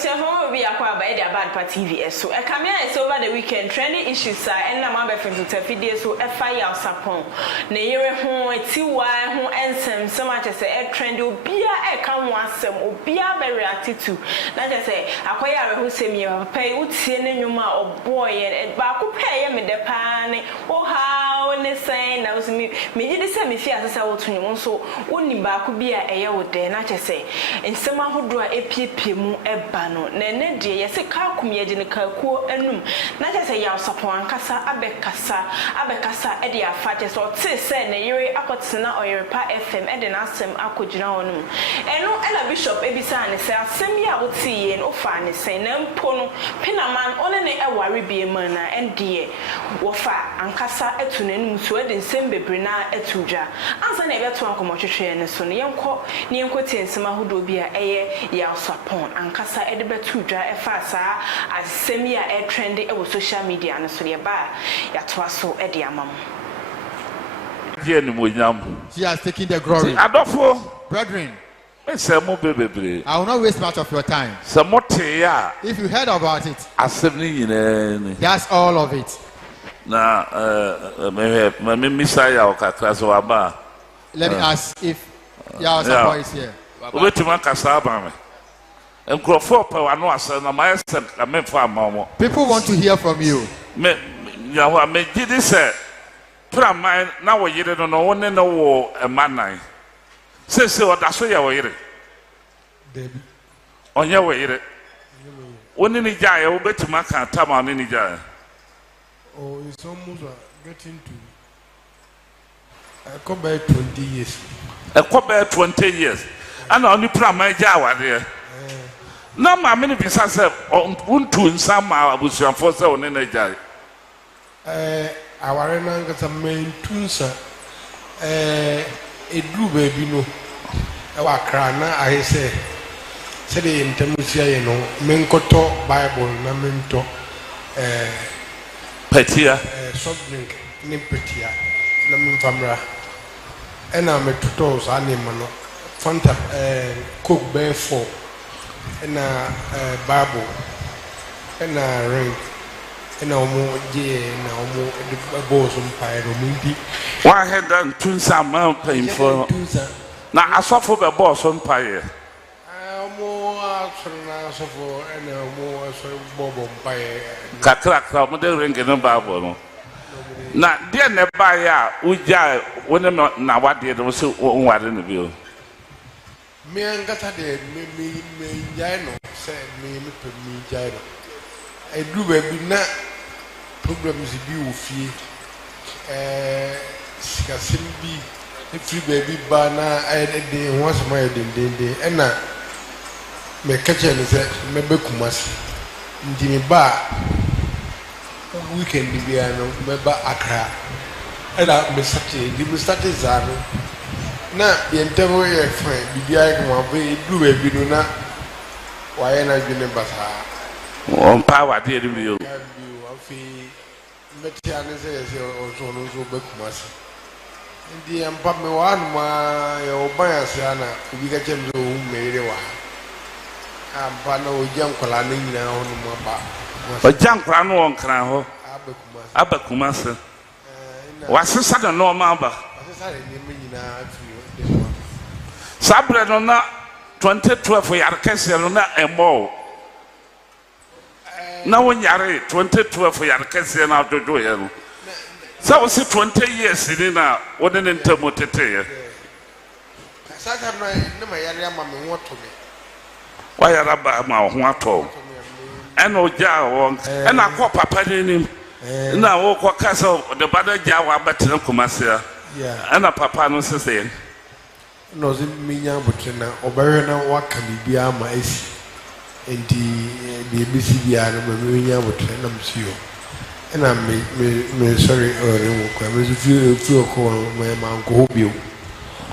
from be acquired by the bad part TV. So I come here over the weekend trending issues and I'm a friend to video so Yaw Sarpong. Near home, Tiwa, who and so much as a trend will be a come once some will be a very reactive to. Not just say, acquire who say me pay would see any or boy and back pay him in the pan. Oh, how and they say that was me did the same if I saw to you so only back could be a year with there, not just say. And someone who draw a pimu ebano nene die yese ka kumye de ne kakuo enum na je se Yaw Sarpong kasa abekasa e de afate so te se ne yire akotena Oyerepa FM e de na asem akogina honum eno ela bishop ebisa ne se asem ya wotie no fa ne se na mpo no pinaman one ne eware bie man na endie wo fa ankasa etu nenum so e de nsem bebre na etudwa ansa na ebeto ankomotwetwe ne so ne yenko tiensema hodo bi a eye Yaw Sarpong ankasa edebetu dwa efasa asemi a e trendy e wo social media na so ye ba ya to aso e de amam she has taken the glory. Brethren, I will not waste much of your time. If you heard about it, that's all of it. Let me ask if Yaw Sarpong is here. People want to hear from you. Now we don't know one no a man. Say that's where you are. On your way, one in the jaya, will bet to make a time on any jaya. Oh, it's almost getting to. I come back 20 years. I come back 20 years. And only put my jawa there. No, my many visas on Untu and some was your first on in a jaya. Our Renanga main tunsa a blue baby no. Our crana, I say, said in Temusia, no, Menkoto Bible, Namento, Petia, soft drink, Nimpetia, Namin Famra, and I'm a tutos animal, Fanta, cook bear for, and a Bible, and a ring. And no more, no more, the bosom pie, Romudi. Why had done Tunsa mountain for now? I suffer the boss on pie. More for and more bob pie. Cacrack, the ring in a Bible. Now, dear Nebaya, we jai when I'm not now what did was so what in the view. Me and Gata did me, Jano, said me, Jano. I do baby not. Programs be with you. Simbi, a free baby banner, I had a day once my day, and now my catcher is a Mebecumas. Jimmy Bar weekend, Bibiano, Meba Accra, and I miss Saturday Zano. Now, the entire friend, Bibiak, my way, do a bit not. Why am I been a bazaar? On power, dear you. Metiana says also no Becumas. The Ampame one, my Obayasana, we get him to made a while. I'm Pano Jam Colani now on my back. But Jam Crano on Crano, Abacumas. What's the sudden no mamba? Sabra on that 2012 for Yarkessia on that and more. Now when you're 2012 for your case and out to do it. So I was 20 years in now, what an intermote. Why are my water? And no jar and I call papa in him. Now walk castle, the brother Jawa better than Kumasia. And a papa no saying. No, me, but or Barana, what can be my AC? And the BCB are would tell them to you. And I'm sorry, I'm a few call my uncle you.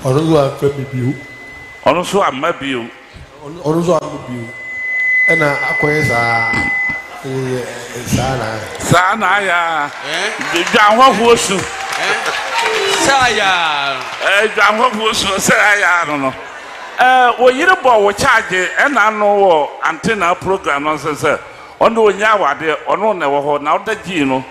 Or you. Also, I might be you. Also, I you. And I acquire Sana, John, what was you? Saya, John, what was you? Say, I don't know. wo yire bo wo charge e na no wo Auntie Naa program no se ono onya awade ono na wo ho na odaji no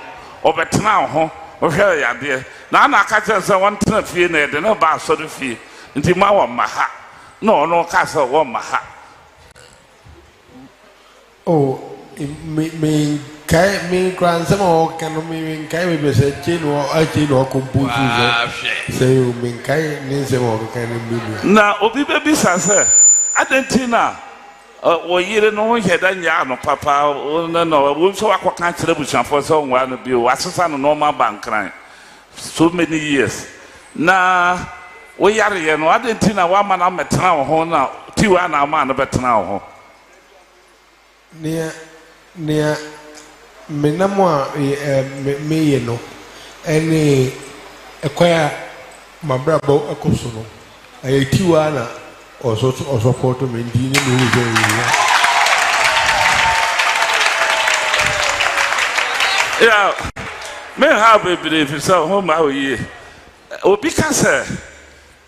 obetena ho ohwe yade na na aka che se won tena fie na de no ba so do fie nti ma wo maha no ono ka se wo maha oh me kai me grandson o kan me kai me be se chino compose se o me kai ni se mo kan me na obi be bi sa se adentina wo yire no heda nya no papa no wo so akwakan kire busuafo so nwa no bi o asesa no normal bankran so many years na wo yare ye no adentina wa ma na metena wo ho na tiwa na ma na betena wo ho ne menamwa me ye no ene ekwaya mabrabo akoso no ayetiwa na oso photo me ndi ni me hu yeah me ha be believe so ho ma oye obi ka se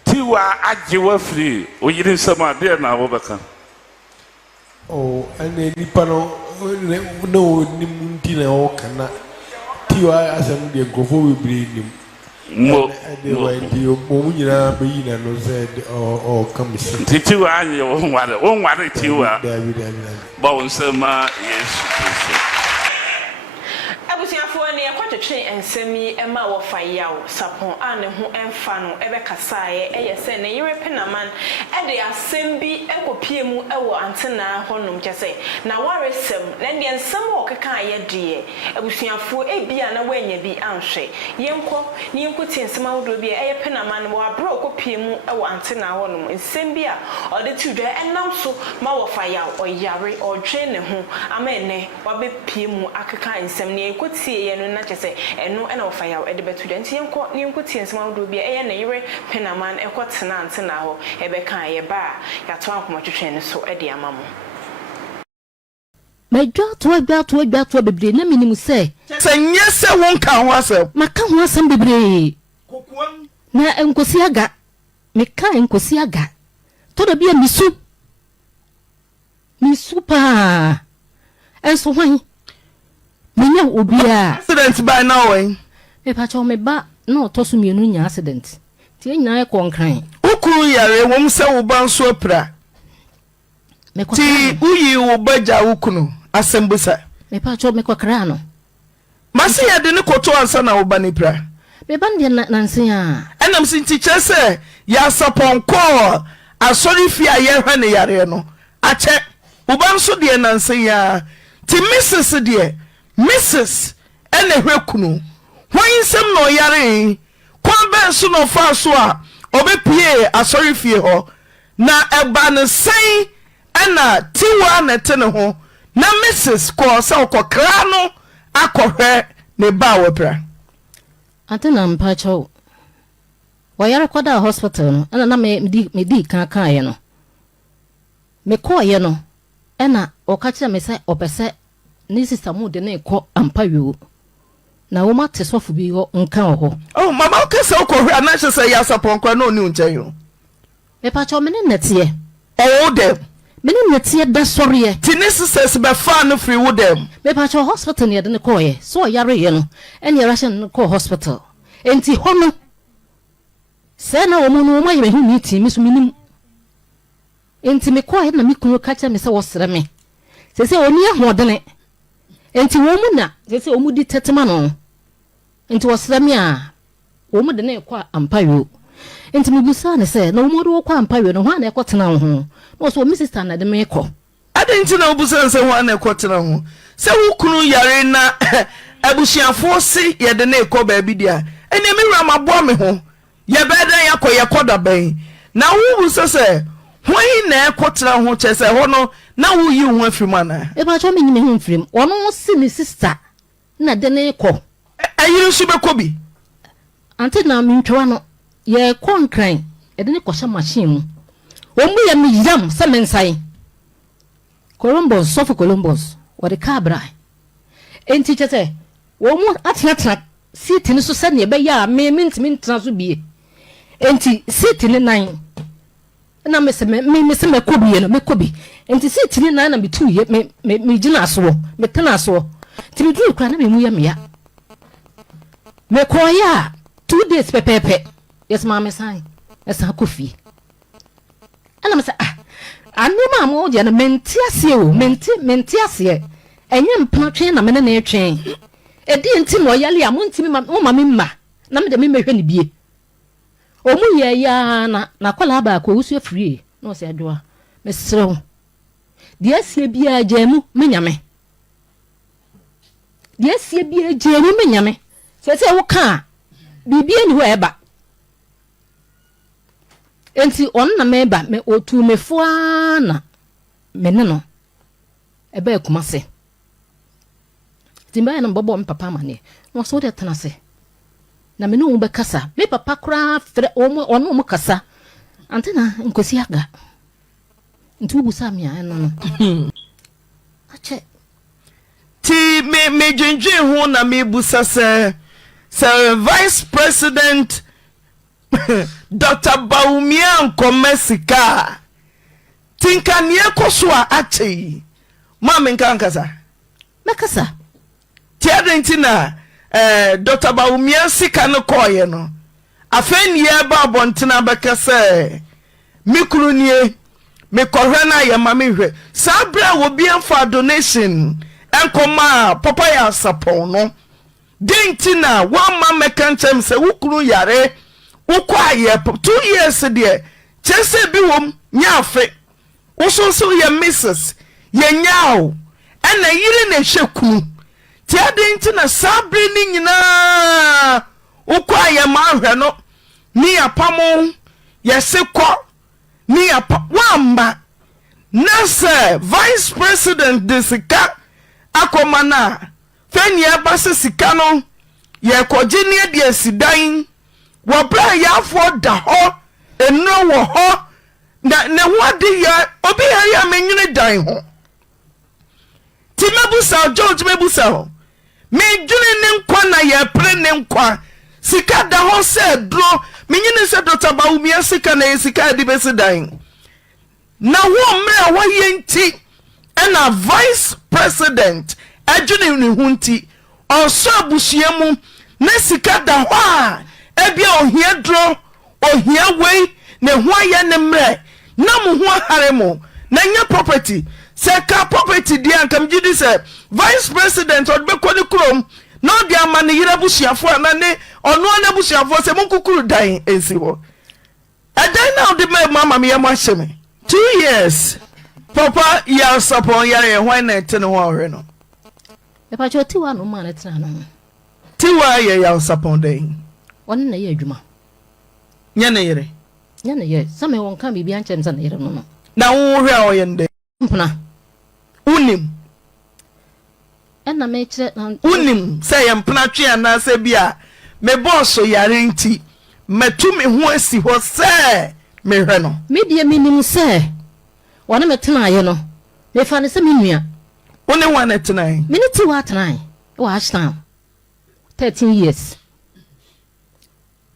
tiwa ajewa free oyiri nsama de na wo beka oh ene nipa no no ni munti na o kana tiwa asem de grofo we nim mo de wa ndi o mu nyina be yina no said o kamisi tiwa anye wo nware tiwa ba nsama Yesu Kristo abusiafo ne yakwatwetwe ensemi ema wo fa Yaw Sarpong ane ho emfa no ebe kasae eyese ne yire penaman ede asem bi ekopie mu ewo Auntie Naa honom kyese na waresem na de ensem wo keka ayedie abusiafo ebia na wanya bi anhwe yenko tie ensem awodo bi eye penaman wo abro okopie mu ewo Auntie Naa honom ensem bi a ode tudwa enam so ma wo fa Yaw oyare odwe ne ho amene wabe pie mu akeka ensem ne tie ye no na kyese eno na wo fa Yaw ede betu de nti yenko tie ensem awodo bi eye na yire penaman ekotena Auntie Naa ho ebe kan ye ba ya to ankomotwetwe ne so ede amamu Medwa bebre na minimu se nyese won ka ho asem maka ho asem bebre na enkosi aga meka enkosi aga to da bia misu pa enso hwan menya obia accident by now eh me pa cho me ba na otoso mienu nya accident tie nyina e konkran ukuru yare wom se wo ban so pra ti uyi wo baja ukunu asembusa me pa cho me kwakra no masi ya de ne koto ansa na wo ba ni pra me ban de nanse a enam sinti chese Yaw Sarpong ko asori fi aye hwa ne yare no ache wo ban so de nanse ya ti Mrs ene hwekunu hwan nsem no yare kwa ben so no fa so a obepie asori fie ho na eba ne sen ana tiwa na tene ho na Mrs ko se okokra no akohwe ne ba wopra Auntie Naa mpa cho wayare kwada hospital no ana na me di kan ye no me ko ye no ana okacha me se opese ni sister mu de ne ko ampawo na wo mate sofu bi ho nka ho oh mama o kese okohwe ana se Yaw Sarpong kwa no ni unchen yo me pa cho me ne netie oh dem me ne netie da soriye ti ne sisters be fa no free wo dem me pa cho hospital ne de ne ko ye so yare ye no ene ration ko hospital enti hono se na wo mu no mo ye me hu ni ti mi so minim enti me ko ye na me kunu kacha me se wo sere me se oni ahodene enti wo mu na se o mu di tetema no enti wo sere me a wo mu de ne kwa ampayo enti me busa ne se na wo mu do kwa ampayo no hwa na ekotena ho no so mi sister na de me ko adenti na obusa se hwa na ekotena ho se wo kunu yare na abusiafo si ye de ne ko ba bi dia eni me wura mabo me ho ye beden yakoda ben na wo busa se hwan na ekotena ho che se ho no na wo yi ho afiri mana e ba cho me nyime ho mfirim ono si ni sister na de ne ko ayiru su be ko bi Auntie Naa mi ntwa no ye konkran e de ne ko sha machine mu omu ya mi yam se mensai Columbus what the cabra enti chete wo mu atena seat ni so se ne be ya me ntimi ntena so bie enti seat ni nan na me se me kobi no me kobi enti se tini na me tu ye me gina so me tena so tini duru kra na me mu ya me ya me koya 2 days pepepe yes ma me san esa kofi ana me se anu ma mo je na menti ase o menti ase enye mpna twen na me na etwen edi enti no yale a mo ntimi ma me ma na me de me mehwe ne bie omu ye ya na kwala ba ko usu free no se adwa me serew de asie bia jamu me nyame de asie bia jamu me nyame se wo ka bibia ni ho eba enti on na me ba me otu me foa na me ne no eba ekumase timba na bobo me papa mane no so de tenase na me no be kasa me papa kra fre ono mo kasa Auntie Naa nkosi aga ntu busa me a no ache ti me dwendwen ho na me busa se Vice President Dr. Baumia Nkomesika tinka nie kosua ache ma me nka nkasa makasa ti Auntie Dr. Baumia sika no koye no afeni ye ba bontena beka se mikuru nie me kohwe na ye ma me hwe sabra wo bia for donation enkoma papa Yaw Sarpong no dentina one man mekanchem se wukuru yare ukwa ye 2 years de chese bi wom nyafe usonso ye misses ye nyaaw ena yire na hwekunu ti adentina sabre ni nyina ukwa ye ma hwe no ni apamo ye sekọ ni wamba nase Vice President de sika akomana feni abase sika no ye koji ni de asidan wo bra ya fo da ho eno wo ho na ne wade ya obi ya menwene dan ho ti mebusa George mebusa ho me dwene ne nkwa na ye pre ne nkwa sika da ho se dro menyine se Dr. Baumia sika na sika de besidan na wo mra wo yenti ena Vice President adwene ne hunti onso abusuamu na sika da ho a ebia ohia dro ohia wei ne ho aye ne mre na mo ho hare mo na nya property seka property dia nkam gidi se Vice President odbekọ ni krom no dia mane yira busuafo na ne ono na busuafo se monkukuru dan ensi ho adan na de mama me yam ahye 2 years papa Yaw Sarpong yare ho na tene ho ahwe no e pa cho tiwa no ma na tena no tiwa ye Yaw Sarpong den won na ye adwuma nya na yere same won ka bibia anchem sa na yere no na wo hwe o yende mpna unim ena me kire na unim say yempna twe na se bia me boss yare nti metu me ho asi ho se me hwe no me die minim se wona metena aye no me fa ne se me nua one one etena me ne ti wa tena wa ashtam 13 years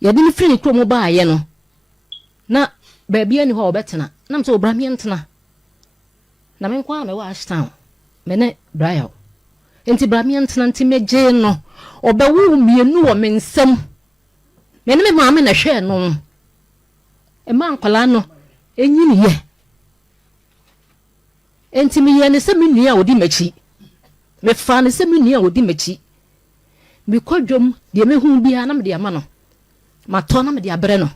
yadini free krom ba aye no na baby ani ho obetena na mso obra mi ntena na me kwa me wa ashtam me ne brayo enti bra mi ntena nti meje no obewu mienu wo mensem me ne me ma me na hwe no e ma nkola no enyini ye enti me ye ne se me nua odi machi me fa ne se me nua odi machi me kodwom de me hu bia na me de ama no ma to na me de abre no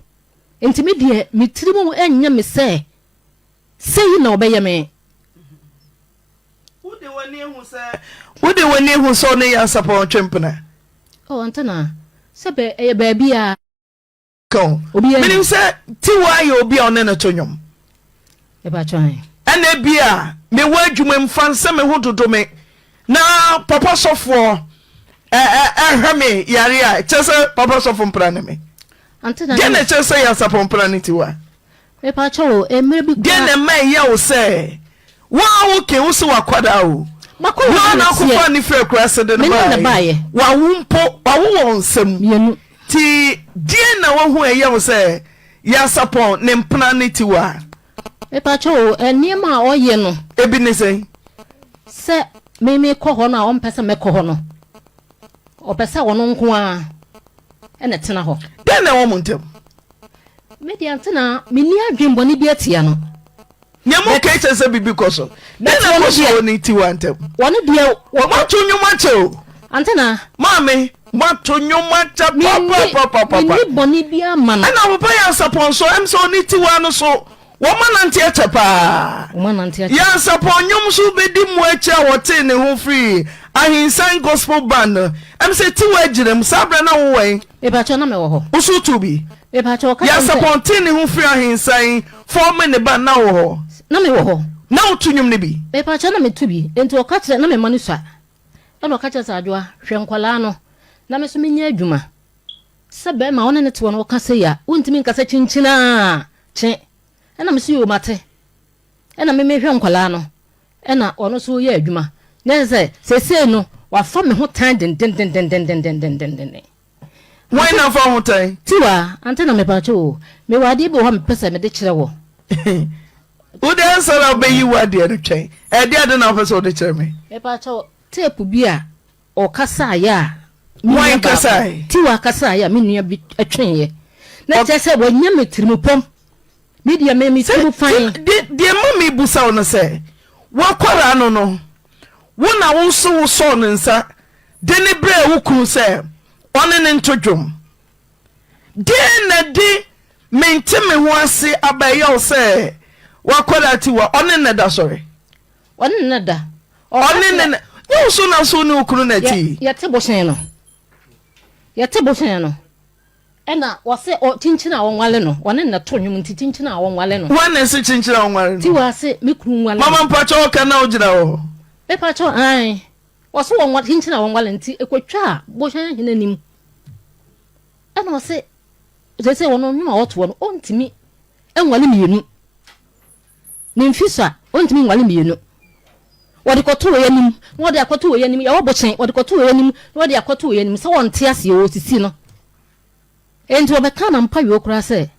enti me de me tirimu enya me se sei na obeye me wode wani hu so ne Yaw Sarpong twempena oh Auntie Naa sebe e baby a ko obi menim se tiwa ye obi a one na tonyom e ba twan ena bia me wa adwuma mfa nse me ho dodo me na papa sofo hame yare a chese papa sofo mpra ne me Auntie Naa gene chese Yaw Sarpong mpra ne tiwa e pa cho e mere bi gene me ya wo se wa wo ke wo se wakwada o makola na kufa ni fe krase de na baye wa wumpo wa wo nsem mienu ti die na wo hu eye wo se Yaw Sarpong ne mpna ne tiwa e pa cho enima oye no ebi ne se me kɔ hɔ no a ɔmpɛ sɛ mɛkɔ hɔ no ɔpɛ sɛ wɔno nko a ɛna tena hɔ den na wɔn ntem me di antena me ni adwembɔ ne bi atia no nyamo kai sɛ bibi kɔ so den na mo so ni ti wa ntem wɔne deɛ wɔn to nwuma kyɛw antena maame mato nwuma kyɛ papa ni bɔne bi ama no ɛna papa Yaw Sarpong so em so ni ti wa no so woman anti etapa woman anti Yaw Sarpong nyum so bedi mu achi a wote ne ho free ahinsan gospel band em se ti wa girem sabra na wo wen e ba cho na me wo ho usu to bi e ba cho ka Yaw Sarpong ti ne ho free ahinsan form ne band na wo ho na me wo ho na utu nyum ne bi e ba cho na me tu bi enti o ka kire na me manu sua e no ka kire sa adwoa hwe nkwala no na me so me nya adwuma se be ma wona ne te wona o ka se ya wontimi nka se chinchina che ena me si o mate ena me hwe nkwala no ena ono so ye adwuma na se no wa fa me ho tan den why na fa ho tan tiwa antena me pa cho me wade bo ho me pese me de kire wo wo de answer be yi wade no twen e de ade na fa so de kire me me pa cho tape bi a o kasa ya why kasa tiwa kasa ya me nua bi atwen ye na je se wo nya me tirimupom media me timu fan de mami busa no se wakwara no wona wo so no nsa de ne bre wo kru se one ne ntodwom de na de mentime ho ase abaye se wakwara ti wa one ne da sorry one ne da one ne you so na so ne kru na ti yete boshen no ena wase o chinchina wonwale no wone na to nwum nti chinchina wonwale no wane se chinchina wonwale no ti wase me kru nwale mama mpacho ka na ogira wo me pacho ai wase wonwale chinchina wonwale nti ekwatwa boshan hinanim ena wase se wono nwuma woto wono ontimi enwale mienu ni mfisa ontimi nwale mienu wode koto we yanim wode akoto we yanim ya wo bochen wode koto we yanim wode akoto we yanim se wonte ase o sisi no enti obeka na mpa yo kura se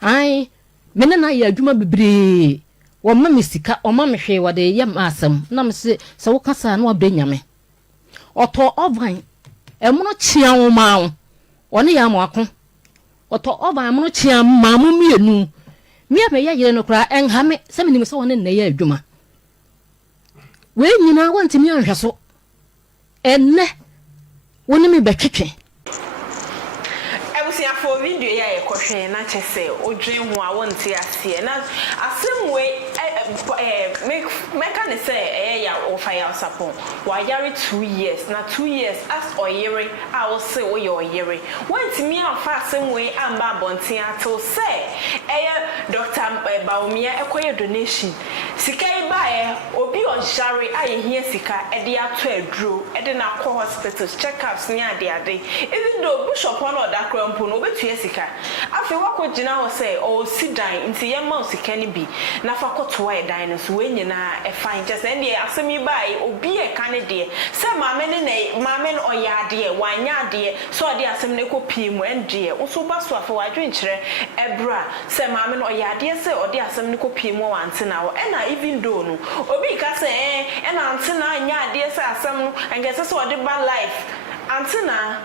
ai mena na ya adwuma bebre wo ma misika o ma mehwe wode yam asam na me se wo kasa na obre nyame oto ovan emuno chia wo ma wo one ya mo ako oto ovan emuno chia ma mu mienu mi ame ya yire no kura enhame se menim se wone na ya adwuma we nyina wantimi anhwe so enne woni mi betwetwe for video ya ekohwe na chese odwen ho a wonte ase na asemwe make ne say ya ofa Yaw Sarpong wa yare 2 years na 2 years as oyere a wo se wo ye oyere wantimi afa asemwe amba bonten ato say Dr. Baumia ekoye donation sika ibae obi onjare ayehia sika ede ato aduro ede na ko hospitals checkups ni ade even though bishop one or that krampo no betu sika afi wako gina ho say o sidan nti ye ma sika ni bi na fa koto wa dan no so we nyina e fine just and dey asemi bai obi e kan de say maame ne maame no oyade wanya de so ode asem ne ko pie mu ende wo so baso afa wadwen kire ebra say maame no oyade say ode asem ne ko pie mu wante na wo na even though no obi ka say na ante na anya ade say asem no engese so ode ba life ante na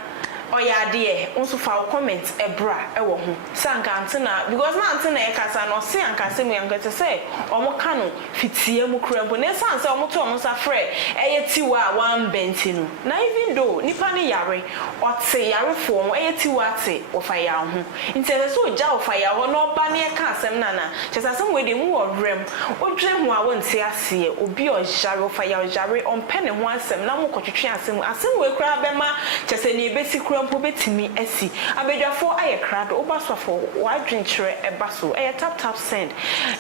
oyade unso fa comment ebra ewo ho sanka antena because na antena e kasa no se anka se mu yankete se omo ka no fitie mu krempo ne san se omo to omo sa frɛ eyetiwa one benti no na even though nipa ne yare ote yare fo omo eyetiwa ate ofaya ho intese so ja ofaya ho no ba ne ka asem na chesa asem we de mu orem odwe ho a wonte ase obi o jare ofaya jare on pene ho asem na mo kotwetwe asem we kra bema chesa ne besi mpo betimi asi abedwafo aye krado obasofo wadwenkire ebaso tap send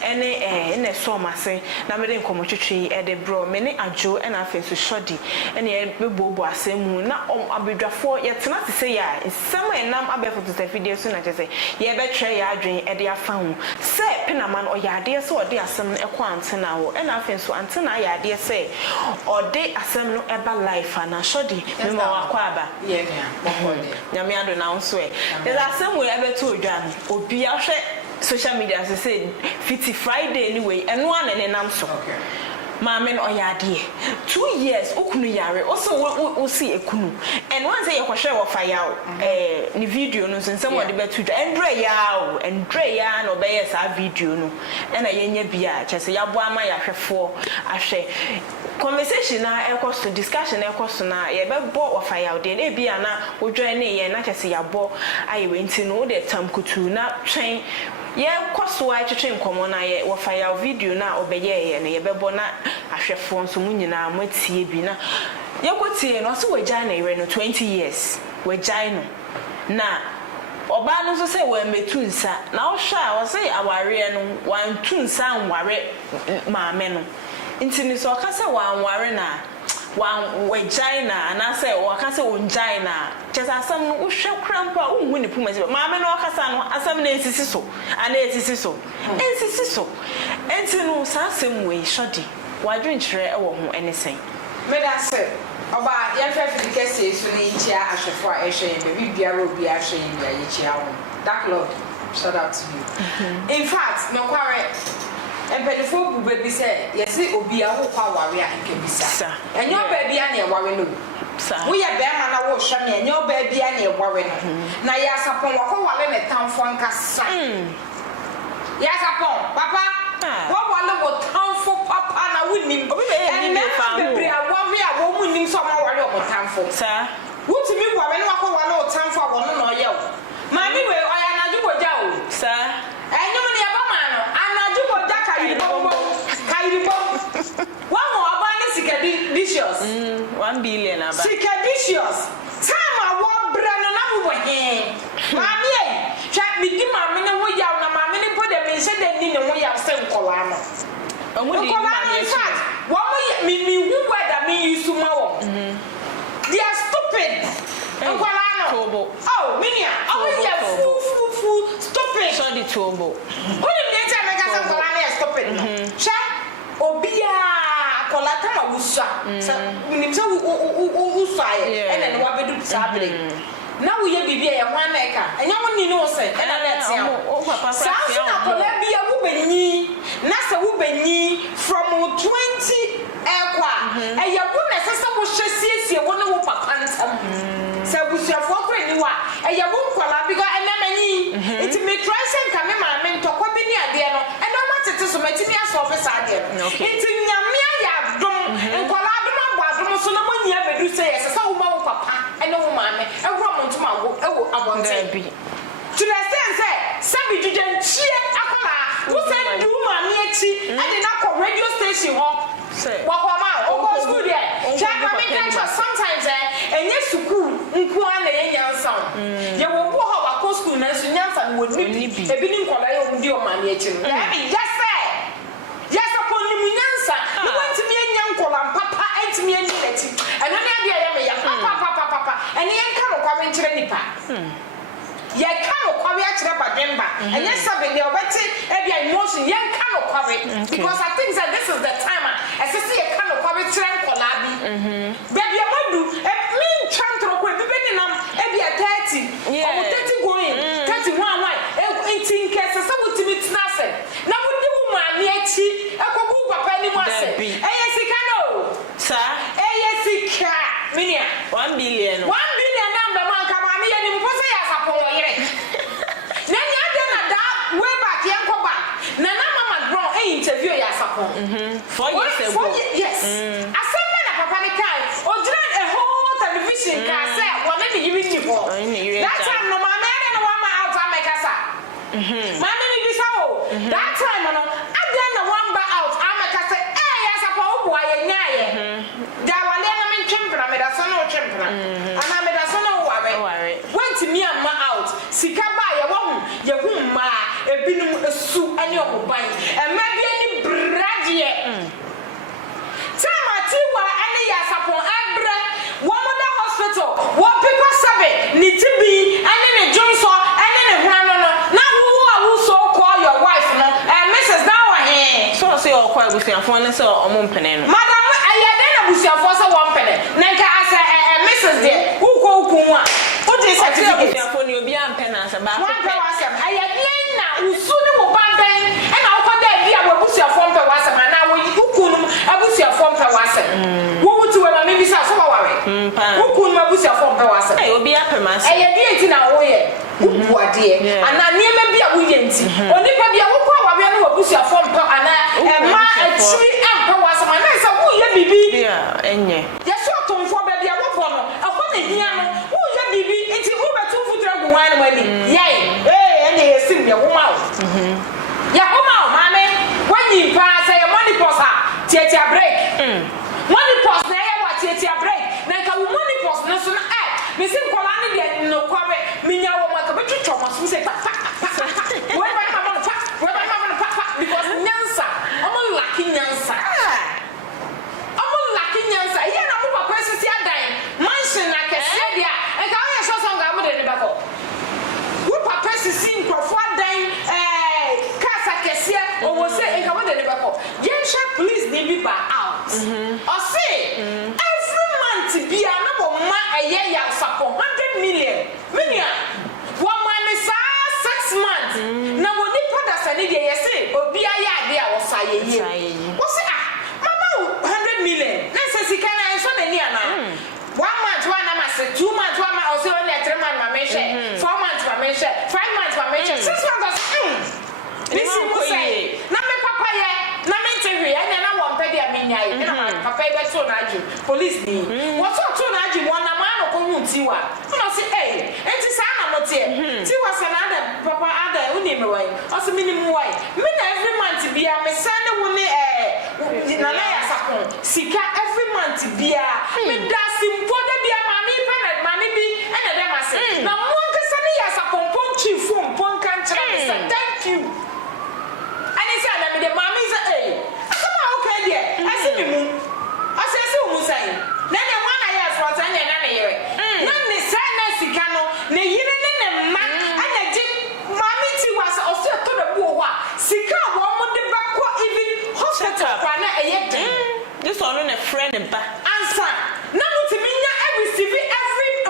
ene so mase na mede nkomotwetwe de bro me ne ajo na afenso shodi ene bebobo asemu na abedwafo yetena te se ya nsem enam abefo to video so na chese ye betwe ya adwen de afa hu se penaman oyade se ode asem no ekwa antena wo ena afenso antena ayade se ode asem no eba life na shodi me ma wakwa aba nyame ado na nso e there are some way ebe to odwan obi ahwe social media say 50 Friday anyway and one and nam so Mama no oyade 2 years okunu yare also we see ekunu and one say you share of fire ni video no nsem wode betuendre ya no be yes a video no na yenye bia chese yabo ama yahwefo ahwe conversation na ekoso discussion ekoso na ye be bo of fire de na bia na wo join ne ye na chese yabo ayewe nti no de tam kutu na twen ye kwaso a twetwe nkomo na ye wo fire video na obeye ye na ye bebo na ahwefo nso munyina matie bi na ye kotie no so wagya na ire no 20 years wagya no na oba no so say we metu nsa na wo hwa wo say aware no wan tu nsa anware maame no ntini so ka say wan ware na wan wagina na say waka say onjaina just asam no uhwe krampa unhu ni puma maame no kasa no asam na esisi so ana esisi so enti no sasem we shodi wadwen kire e wo ho enesen me da say oba ya fa fi kese so ni chia ahwefo a ehwe be bibiara obi ahwe yin ya chia wo that lord shout out to you in fact no kware empedifo bu baby say yesi obi a wo kwa ware a nke bisa enyo baby a na ware no wo ye be ma na wo hwa me enyo baby a na ware no na ya sapon wo kwa ware ne tamfo nkasa ya sapon papa wo wale wo tamfo papa na wunim obi be na bebre a wo munim so ma ware wo tamfo sa wutimi ware no kwa wale wo tamfo a wo no no ye wo ma mi we oya na juboja o sa enyo ne ya ba ma no Sikadicious 1 billion aba Sikadicious time a wo bra no na wo he maami e twa mi di maami ne ho yaw na maami ne pode me se de ni ne ho yaw se nkola no omudi maami e wo mo mi hu weda me yisu ma wo they are stupid nkola no oh minia oh yeah fu stupid so the turbo who dey tell me ka nkola na stupid sha obia kolata ma wusa nim se wusa ye ene ne wabedu sabre na wo ye bibia ye hwan na eka enya wo ni no se ena na tia sa so na kola bia wo benyi na se wo benyi from 20 ekwa eye wo na sese wo hwesiesie wo ne wo papa ntam se busuafo kra ni wa eye wo kola biga ena manyi it me try sen ka me ma me ntokwa bi ni ade no ena ma tete so matimi aso ofisa ade no it nyame ya dum nkola dum abadum so na manyi abedu se yes se wo ma wo papa ena wo ma me egro mo ntuma wo ewo abonte bi to the sense sabi jujanchie akola wo se du ma me echi ade na ko radio station ho wakoma o school there check my mentor sometimes enye school nku ana ye nyansa ye wo bo ho wako school na so nyansa wo ni bi ebi ni nkola ye wo di o ma me echi no yes upon ni munyansa you want me nyankola papa entimi ani leti eno ne ade ye me ya papa ene ye nka no kwa nkyere nipa ye ka no kwa we akire bademba enye sabe de obeti e bia emotion ye nka no kwa because I think that this is the time asese ye ka no kwa we kire nkola bi baby amadu me chantro ko bi be nam e bia 30 o 30 going 31 why e tinke sese wutimi tinase na wudi wo ma ne achi ekogu papa ni mo ase eye sika no sa eye sika minia 1 billion number man ka ma me ye ni mpo se ya sapon wo yire na nya de na da way back yen ko back na mama grow interview ya sapon 4 years ago yes asemba na papa ni kai o dira a whole television ka say wo me be yiri ni ho that time no mama ade na one out amekasa mama ni bi sawo that time no ade na one ba out amekasa ya sapon wo boa ye nyaaye da wale na me twempra me da so no twempra ana me da so no ware went me am out sika ba ye hu ma ebinum esu ane oban ema bia ni bradie tamati wa ane ya sapon abra wo moda hospital wo people sabe ni tibi ane ne jonso ane ne hwano no na wo so call your wife no Mrs. Dawa he so say o kwa busuafo ne say o mo mpene no madam ayade na busuafo say wo mpene na nka asa Mrs. de uko a o de certificate busuafo ni obi ampene asa ba ayade na usu Ukun mabusia form wasa. Hey, obi apema se. Eye die nti na wo ye. Ubu ade. Ana niema bia wo ye nti. Onipa bia wo kwa wawe no wabusia form pa ana ma atiri ampa wasa ma na se wo ye bibi. Yeah, enye. Yeso atomfo ba bia wo bo no. Akwa na hia no wo ye bibi nti wo betu futra gu wan mani. Yai. Ene yesim bia wo ma wo. Ya wo ma wo mame. Wanyi pa say money posa. Tietia break. Money post na ya wa tietia break. Na ka wo money post na so na me sim kola ni de no kware minya wo ma ka betwetwo ma so say pa pa pa. We ba ma no pa. We ba ma no pa because nyansa. Omo lucky nyansa. Omo lucky nyansa. Ye na mo papa sisi adan. Mansion na kese dia. E ka wo ye so so nga mo de ne ba ko. Wo papa sisi nkrofo adan kasa kese o wo say e ka mo de ne ba ko. Yensha please dey be ba out. O say every month be anabo ma eye Yaw Sarpong 100 million. Minia. One man is 6 months. Na wo ni pada sani de yesi obi aya ade a wo sa ye ye. Wo say mama 100 million. Na se sika na enso na ni ana. 1 month one na ma say 2 months one ma o say only 3 months ma me share. 4 months ma me share. 5 months ma me share. 6 months. This is what say. Na me papa ye. Na me tiri anya na wo mpe dia minya ye. Na ma papa e be to na aju. Police ni. Wo to na aju mo na ma no ko hu tiwa. Na say enti sa na mo tie. Tiwa sa na da papa ada uni me wai. O say minimum wai. Me na every month bia me send wo ni na Yaw Sarpong. Sika every month bia. Me da simpo da bia mami pa na mami bi e na dem ase. Na mo nka sa ni Yaw Sarpong pon chief phone pon kan chira me say thank you. And he said, "The mommy is come on, okay, dear. I see me move. I say, so say. Then the one I have for 10 years, none the sadness, Cano, the year man, and the jip, mommy was also to the boa. Sika, one the back, even hospital, this one on a friend and back. Answer. Now to me, every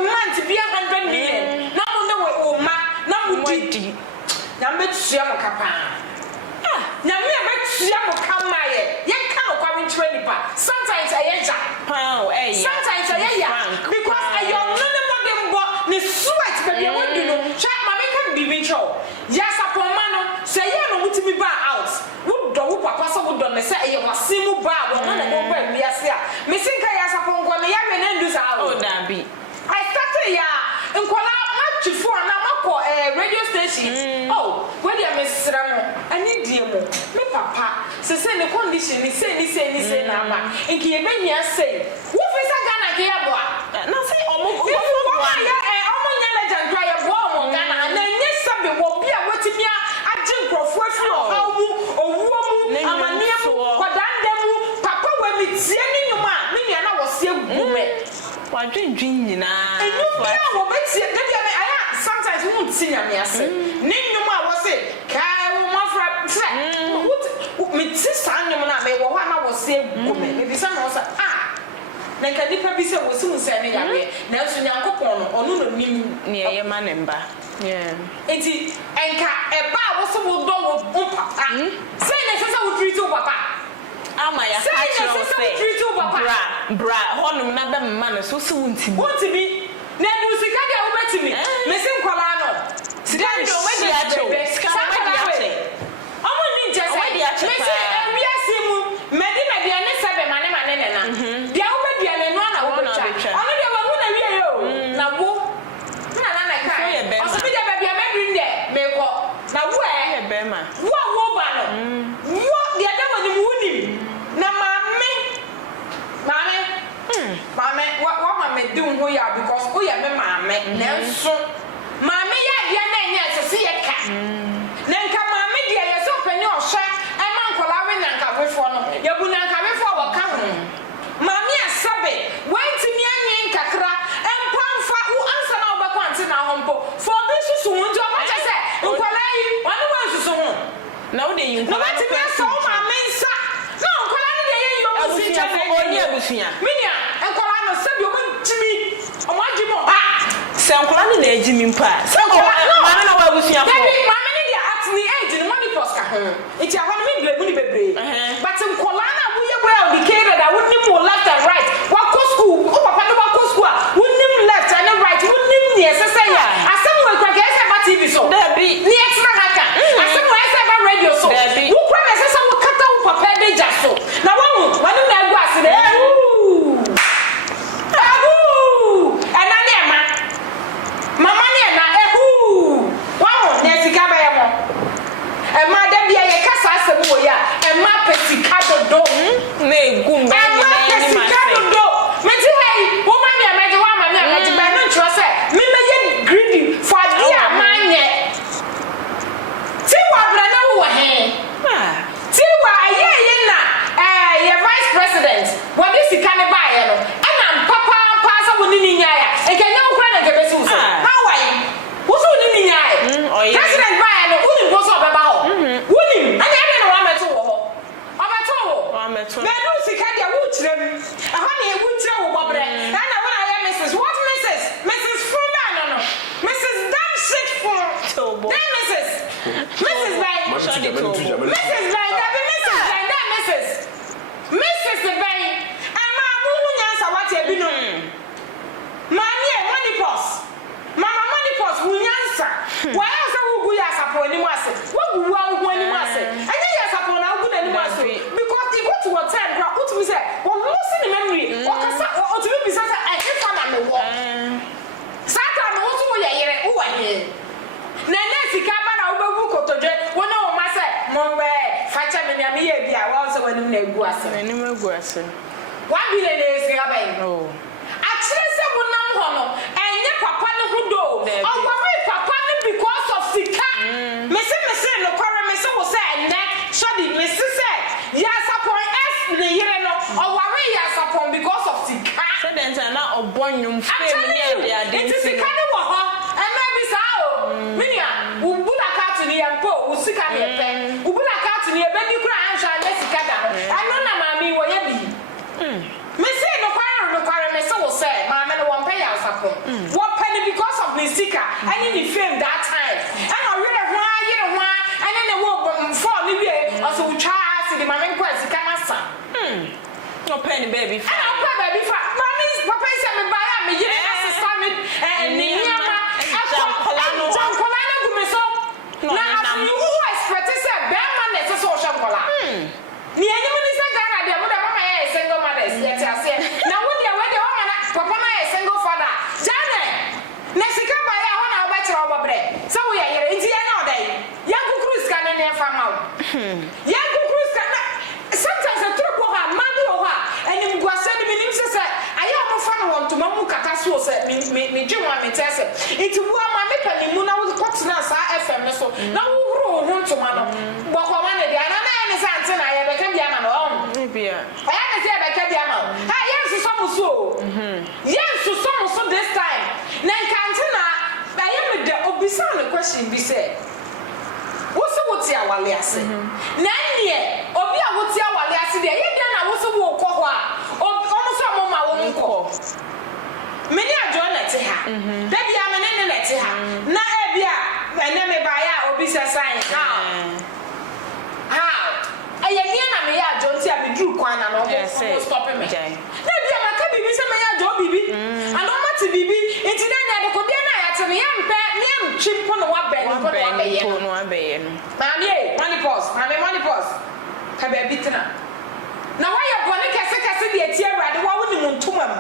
month to be 100 million. Now, no, now, number 2, Capa. Na me abetia mo kamaye ye ka no kwa winchwe nipa sometimes ayeja sometimes ayeya because ayo no ne mbo ni sweat baby won do no chat ma me kan bi wincho Yaw Sarpong ma no say ye no mutimi ba out wo do wo papa so wo do me say ye wasimu ba wo na go ba mi ase a me sinka Yaw Sarpong go me ya me na ndu sa o da bi I started ya nkola matchfo na mako radio station when they are mesramo ani die mo me papa se ne condition ni say na ma nki ye behia say wo fi sa Ghana ke ya boa na say omo ya omo nya legend try ya boa omo Ghana na nye sabe wo bia wotimi agye nkrofo afi owuo mu amanie mu kwadande mu papa wa mi tie ni nyuma me nua na wo se gume wadwendwen nyina bia wo betie de bia me aya sometimes we won't see nyame ase ni nyuma wo se kai wo mafra se me ti sa nyuma na me wo ha na wo se gume me bisa na wo se na ka nipa bi se wo si mu se ne yare na nso nyankopon no ono no nim ne eye ma ne mba enti enka eba wo se wo do wo papa se ne se wo treat wo papa ama ya catch you say bra honum na da mma no so wuntimi na du sika dia wo betimi me se nkwala no sika do we dia che sika we dia che omo ni je say me se ewia simu medi ne sebe mane na dia wo be dia ne no na wo cha ono dia wo na wie yo na wo na kai o so be dia be dia me bring there me ko na wo be ma wo ba no wo dia da wo ni mu ni na mame what mama do who ya because who ya me mame nanso mame ya dia na nya sese ye ka nanka mame dia ye so pani ohwe e man kola we nanka we fo no ya bu nanka we fo wo ka ho mame asabe wantimi anye nkakra empamfa wo ansa na wo ba kwante na hompo fo bi susu wonjo ba che se nkola yi wani wa susu ho na wo de yi nkola no wantimi aso mame nsa no nkola ni de ye yi o si cha onye abusuya minia nkola no se bi o ntimi o ma jimo se nkola ni na ejimi mpa se nkola mama na wa abusuya fo mama ni dia at ni age ni money plus ka ho iti ahon mi ble muni bebre but nkola na wo ye well educated that wouldn't more left and right wa ko school o papa no wa ko so 1 billion is gabe oh actually say wonam ho no enye papa ne hudo owo papa ne because of sika me say no kware me say wo say neck shodi me say Yaw Sarpong s ne yire no owo Yaw Sarpong because of sika so then na obonyum fame ne ade it is sika ne wo ho e ma bi sa o minia ubula ka to ne yampo usika ne pe ubula ka to ne be di kura ansha ne sika da ano na mami wo ye bi me say no kware me say wo say mama no won pay Yaw Sarpong what penny because of the sika and in the fame that time and I really ho and then the wo for me we also try as the mama kwa sika masa no penny baby fa and I baby fa mommy papa say me buy am me yire assist me and ni nyama John Colano go me so na as you who expect say be man na say so shankola ni enyi mu ni say Ghana de mo da mama ya single mothers yet ase na wo de mama papa na ya single father jane na sika ba ya ho na wo ba kire wo bre so wo ya yere nti ya na odai ya kukuru ska na ne fa ma wo ya kukuru ska na sometimes a trip ho ha madu ho ha enim guase ni minim se ayo mo fa no won to mamu kaka so se me dwuma me tese nti wo ma me panimu na wo kwotena sa FM ne so na wo huru ho to ma no bo ko ma ne dia na ne se ante na ya be ka bia na no bia aya ne se be ka bia ma ha yes so mo so yes so mo so this time na kante na aye me de obisa no question bi se wo so wo ti awale ase na nie obi a wo ti awale ase de ye dia na wo so wo ko ho a o mo so mo ma wo nko meni ajo na te ha da bia me ne na te ha na e bia ene me ba ya obi se sign how aye dia na me ya ajo nti a me dru kwan na no go stop me na bia ma ka bibi se me ya ajo bibi and o ma ti bibi nti na na de ko bia na ya te me ya mpe me am chimpo no wa ben ko no wa be ye no money pause ka be bitina na wa ya bone kese de eti awade wa woni muntumam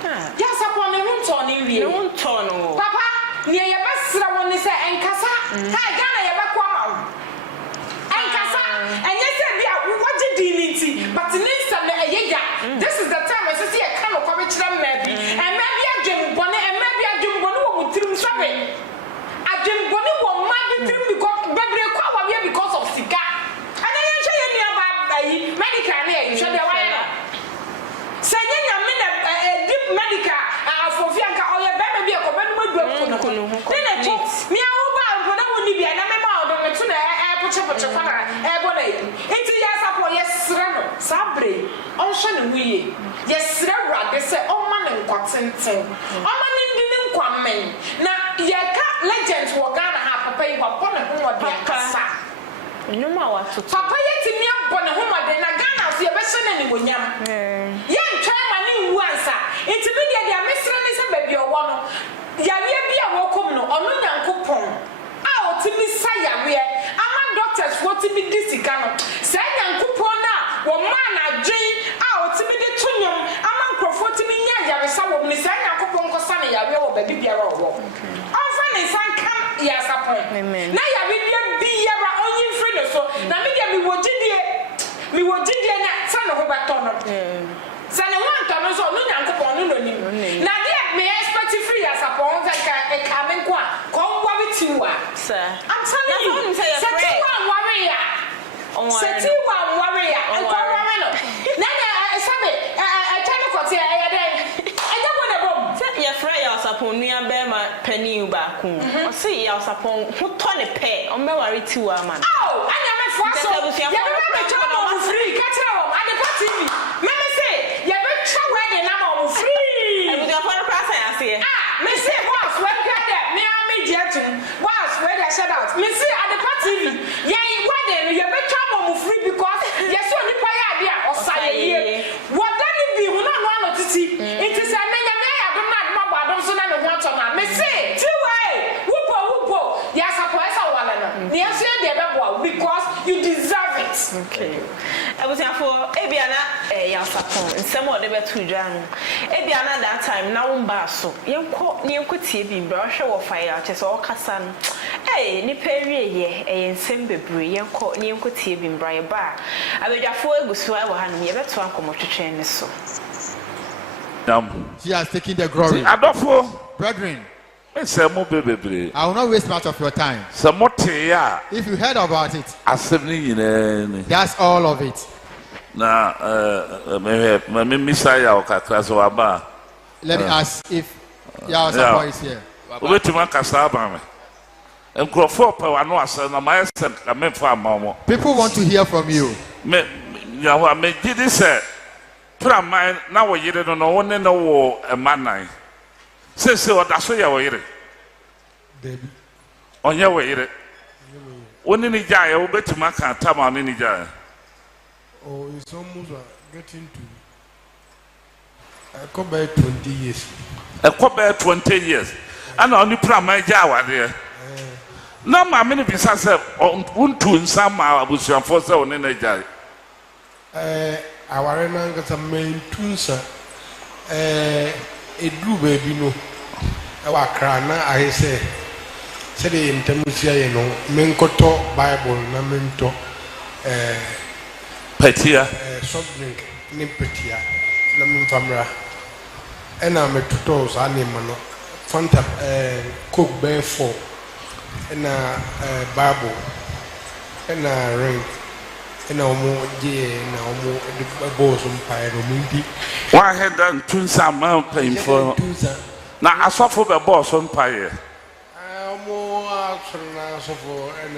Yaw Sarpong ne wonto ne wie ne wonto no papa ne ye besra woni se enkasa ha Ghana ye bekwa ma wo enkasa enye se bia woje di minti but ne nsam na eyega this is the time I say e ka no kwa be kira mma bi emma bi adwembone wo mutirim sabe adwembone wo ma bi tirim because bebre kwa wa bia because of sika and then you say you aba ayi medical na you should dey why no say nyanya me na deep medical afofianka oye be be ko be no madu no na to me awo ba mpo na woni bia na me ma odo me to na poche fara bo na enti Yaw Sarpong yesra no sabre on hwe ne huye yesra wrade se on ma ne nkwatenten on ma ne ndi ne nkwamen na ye ka legend wo Ghana ha papa yi wa bona ho wode akasa nyuma wa to papa yetimi abona ho wode na Ghana so ye be hwe ne wonyam ye ntwa ma ne wu ansa enti me dia mesra ne se ba bi owo no yawe bia wo kom no ono nyankopon a otimi sa yawe ama doctors wotimi disika no sa nyankopon na wo ma na dwen a otimi de tonwom ama nkrofo otimi nya yawe sa wo ni sa nyankopon ko sa ne yawe wo ba bibiara wo onfa ne san kam Yaw Sarpong na yawe bia onyi free no so na me dia mi wogidie na sa no ho ba to no sa ne wan to no so no nyankopon no nim na dia me expect free Yaw Sarpong ka e ka me kwa ko wa bitiwa sir I'm telling you say warrior and ko warrior no na sabe tell ko ti e dey e dey go na bom ye free Yaw Sarpong nua be ma pani ba ku o say Yaw Sarpong ho to ne pe o me wari tiwa man anya me fo so ye be try mo free ka try wo ade pa TV me say ye be try we dey na mo free e bu dey for prasa ya say me say boss we ka dey me am me jetu boss we dey shout out me say ade pa TV ye we dey ye be try mo free because ye so ni pa ya ade a osaye what that be hu na no titi it is a menya me ya do na ma ba do so na me ho to na me say tiwa wupo Yaw Sarpong esa wala na ne aso e dey be boa because you deserve it okay abusiafo ebiana Yaw Sarpong nsem o de betu dwa no ebiana that time na wo mba so yenko tie bi mbra hwe wo fire che so o kasa no Hey, ni pewie ye ensem bebre yenko ni yenko tie bi mbra ye ba abedwafo egusu ai wa hanum ye beto akomotwetwe ne so. She has taken the glory. Adofo, brethren, I will not waste much of your time. If you heard about it, that's all of it. Let me ask if Yaw Sarpong is here. People want to hear from you. Now we hear no one in the war a man. Say, that's why you're on your way. When in the jaya, will bet to make a time in the jaya. Oh, it's almost getting to a couple 20 years. A couple 20 years. And only pram my jawa there. No, my many besides one to somehow was your first own in the jaya. Our got a main tunsa a blue baby no. Our crana, I say, said in Temusia, Menkoto Bible, Namento, Petia, soft drink, Nimpetia, Naminfamra, and I'm a tutos animal, Fanta, cook bear 4, and a Bible, and a ring. No more dear, no more the bosom pie. Why had done two some mountain for now? I saw for the boss on pie. More for and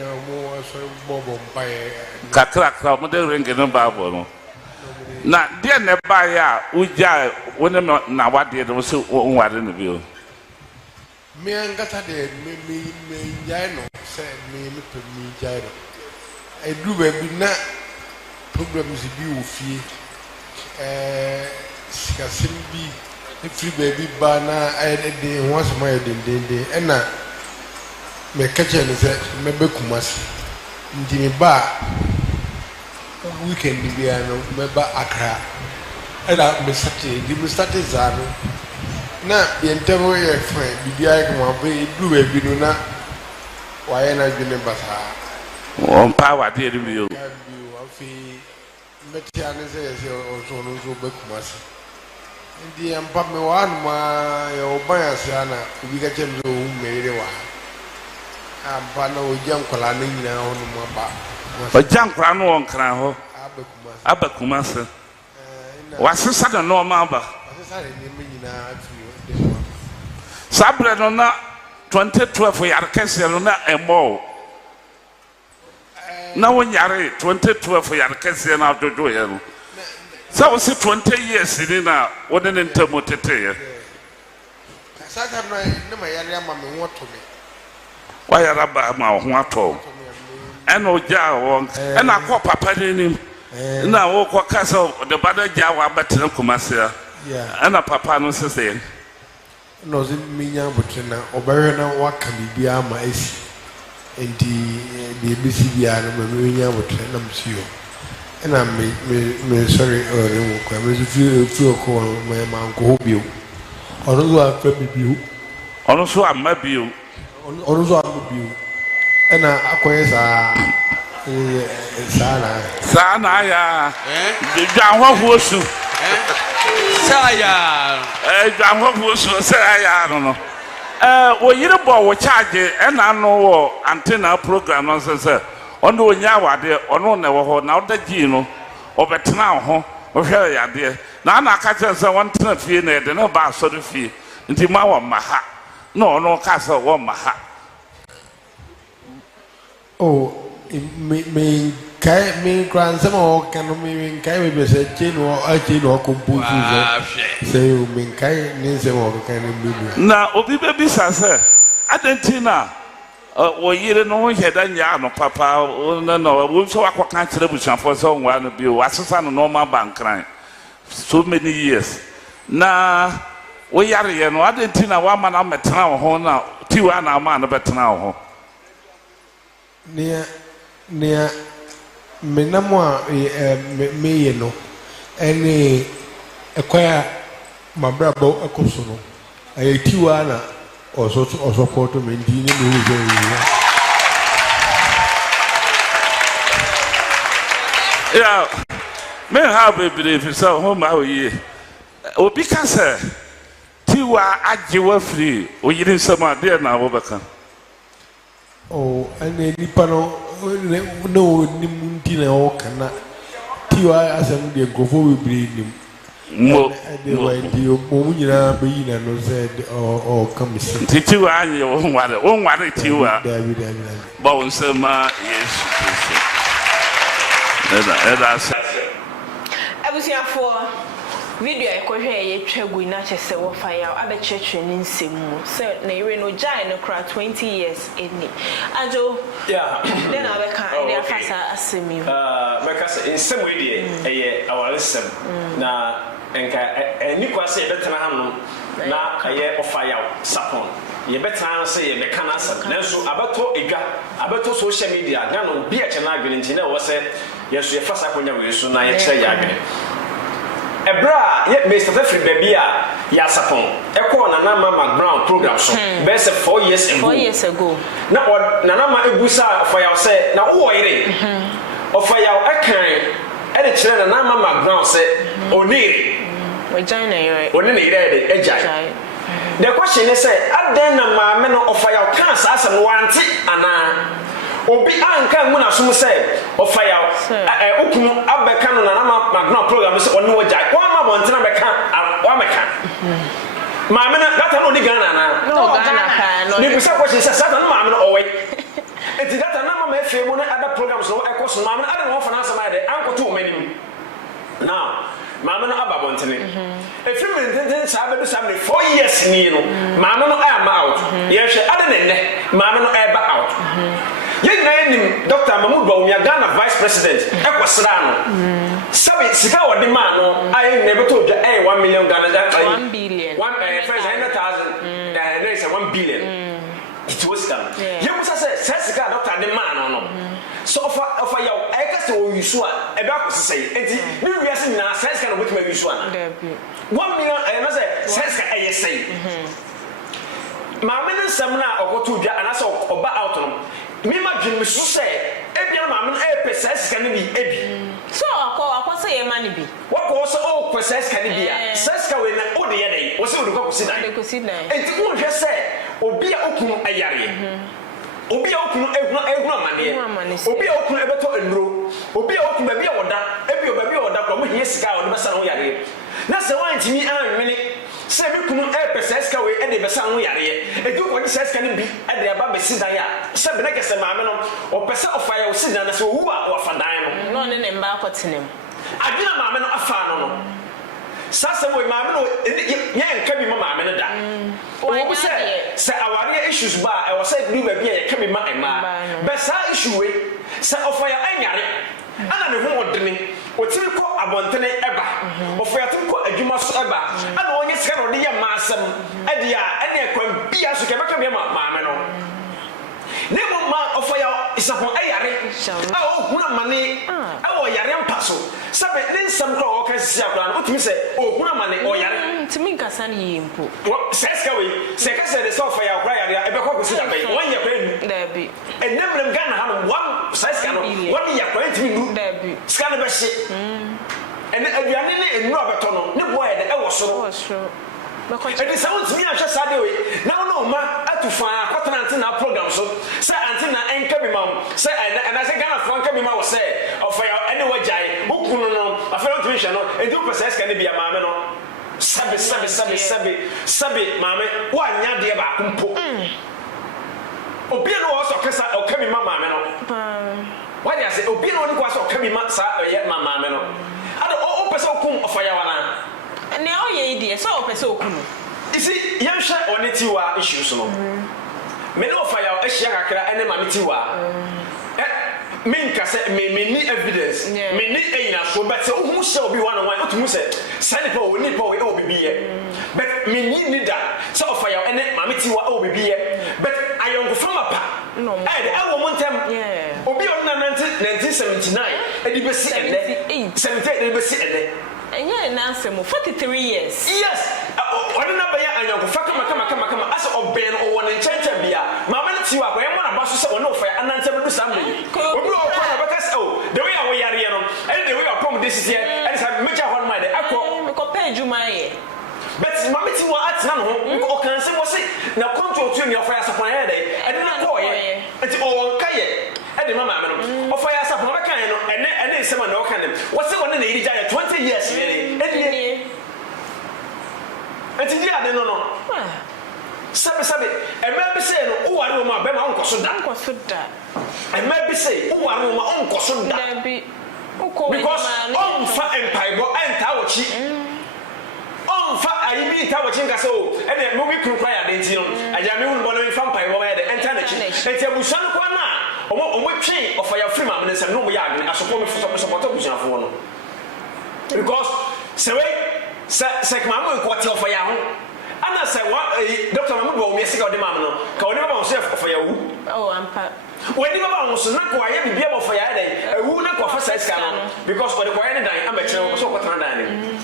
more bob pie. Cacrack, the ring in a Bible. Now, dear Nebaya, we jai when I'm not now what did was so what in the view. Me and Gata did me, Jano said me, Jano. I do baby not. Programs be with you. Simbi, a free baby banner, I did once my day, and now my kitchen is at Mebekumasi. Jimmy Bar weekend, Bibiano, Meba Accra. And I'll be started, give me started Zano. Now, the entire friend, Bibiak, my baby, do baby, do not. Why am I doing a bazaar? One power, dear you. Metiana says also no Bekumasi. The Ampame one, my Obayasana, we get him to made a while. I'm Pano Jam Colani now on my back. But Jam Crano on Crano, Abakumasa. What's the second no mamba? Sabra on that 2012 for Yarkessia on that and more. Now when you're 2012 for your case and out to do it. So I was 20 years in now, what an intermote. Why are my water? And no jar, and I call Papa in him. Now, walk castle, the Bada Jawa, but no Kumasia. And a Papa no say. No, me, but now, Oberna, what can be my AC. And the BCB are would them see you. And I'm sorry, I'm a few call my uncle you. Also, I you. Also, I might be you. Also, I will you. And I acquire Sana, the John was John was say, I don't know. Well, you know, charge and I know Auntie Naa program nonsense. On the Yawa there, or no, never now the Gino, or better now, or here, ya dear. Now, I catch us 1 ton fee, and no bar so the fee, until my one maha. No castle, one maha. Oh, me grandson or can mean carry a chain or a chain or compose. Say, you mean carry needs a more kind of baby. Now, Obi baby, sir, Auntie Naa. Or you don't know, he had done Yano, Papa. No, we saw a contribution for someone to be what's a son of normal bank crying. So many years. Now, we are here, no, Auntie Naa, 1 man, I'm a town hall now, 2 and a man about now. Near Menamwa, me, no, any acquire my brother, a consul, a Tiwana, or support to maintain. Yeah, me have a belief so home out here. Oh, because Tiwa Ajiwa free, or you didn't some idea now, Obaka. Oh, and then Nipano no Nimuntina or cannot. Tiwa as a go for bring him. No, the Mumina being and said, or come see. Tiwa, you won't want it, Tiwa. Bones, yes. I was here for video. I could hear you travel not just say what fire. I bet church in Simu. So, they no giant crowd 20 years in it. And yeah, then I can't. They are faster as me. Because in some way, our listen now, and you can say better now a year of fire sapon. You better say you can answer. Now, so about social media, now be a channel in Tina was said. Yes, you first up on your way, so now you say, a bra, yet Mr. Feffrey baby, Yaw Sarpong, a corner Nana Brown program, so best 4 years and 4 years ago. Now, what Nana Busa for your say, now, oh, it or for your account, and it's Nana Brown said, oh, near, when they read it, the question is, I then my men of your cancer as a warranty, and Obi anka mu na so say ofaya okunu abeka no na magna program say onu wajai wa ma bontina beka wa meka ma me na data no ni Ghana na no Ghana ka no ni bisa question say sata no ma me no owe enti data na ma efe mu na other programs no e koso ma me na ade no fa na asama de ankoto o manim now mama no aba bontene efi me ntenten sa be do sa me 4 years ni no mama no am out ye hwe ade ne ne mama no eba out ye name Dr. Mahmoud Bawumia Ghana Vice President ekwosra no sabe sika wode ma no aye ne beto dwa 1 million Ghana 1 billion 100,000 there is 1 billion it was done ye musa say sika Dr. de ma no so for your I guess you use one e ba ko say enti me wiase na sika no wetin ma use one 1 million I must say sika e say maame ne samna okoto dwa anasa oba out no me ma dwin me so say ebia maame no e pesa sika ne bi ebi so akọ say e ma ne bi wako so o pesa sika ne bi a sika we na o de ye dey wo say o de ko si dan enti wo hwe say obi a okunu ayare obi a okunu ehuna mane obi a okunu ebeto enro obi a okunu baby a woda ebi o baby a woda ko mo hie sika o de besa no yare na se wan timi anwene se bi kunu pesa sika we e de besa no yare edu ko de sika ne bi e de aba besi dan ya se be na kese maame no o pesa ofa ya o si dan na se owu a o fa dan no ne mba akotenem adina maame no afa no sasa boy maame no ye nka bi maame no da o se aware issues ba e wo se bi ba bi ye ka bi ma ema be sa issue we se ofa ya anyare ana ne ho odene o tiri ko abontene eba ofa ya tiri ko adwuma so eba ana onye sika no de ye maasem ade a ene kwan bia so ke baka bi maame no ne mo ma ofa ya isafo ayare a o huna mane a o yare mpaso sabe ne nsam ko o ka sia kra no tumi se o huna mane o yare tumi nkasa ne yimpo seska we se ka se de sofa ya kra yare e be ko si da be won ye kra nu da bi enemrem Ghana ha no one seska no won ye kra tumi nu da bi ska ne be hye ene aduane ne enu abeto no ne boy de e wo soro edi sound me ahwe sade we na no ma atufa akotana Auntie Naa program so say Auntie Naa enka bi ma say and I say Ghana for enka bi ma wo say of any wajai ukunu no afero tumisha no edi o pesa ska ne bia maame no sabe maame wa nya de ba kumpo obi no wo so kesa o ka bi ma maame no why dey say obi no ni kwa so o ka bi ma sa ye maame no ado o pesa okum of wana ne o ye ide so o pese okunu isi yemhwe one tiwa issues no me no fire ehia kakra ene ma metiwa me nka se me ni evidence me ni eyina so but se ohu se obi one one otumu se sani pa o ni pa o e bibiye but me ni leader so of fire ene ma metiwa o bibiye but ayongo from apa no I wo montem obi on na 1979 edi besi ene 78 edi besi ene enye na ansem 43 years yes odi na baya anyanko faka kama asa oben o won nchenchem bia mama ne tiwa ko yemo na baso se wona ofa anante be du sambe obi o kwa na baka se o the way we yare no and but mama ti wa atena no o kan se wo se na control to me of Afia Schwa e dey e dey na ko ye enti o won ka ye e dey mama no Afia Schwa mama kan no ene se ma na o kan dem wo se won na iri ja 20 years ye e enti dia de no sabe ema bi say no o ware wo ma be ma onko so da ema bi say o ware wo ma onko so da because on fa empaibo enta wo chi on fa ayibi ta wo chi nka so e de mo bi kru kwa ya de nti no aja me hu bo no fa empaibo ma de enta na chi enti abusan kwa na omo twen of ya free ma me se no mo ya agene asopọ me fo support abusan fo no because se kma mo ko ti of ya ho ana say Dr. Mahmoud wo me sika o de mam no ka o ne ba so of ya wu ampa when you go so na ko aye bibia bo for ya den ewu na ko fa sai sika no because for the ko ne dan am be kire so ko tan dan ni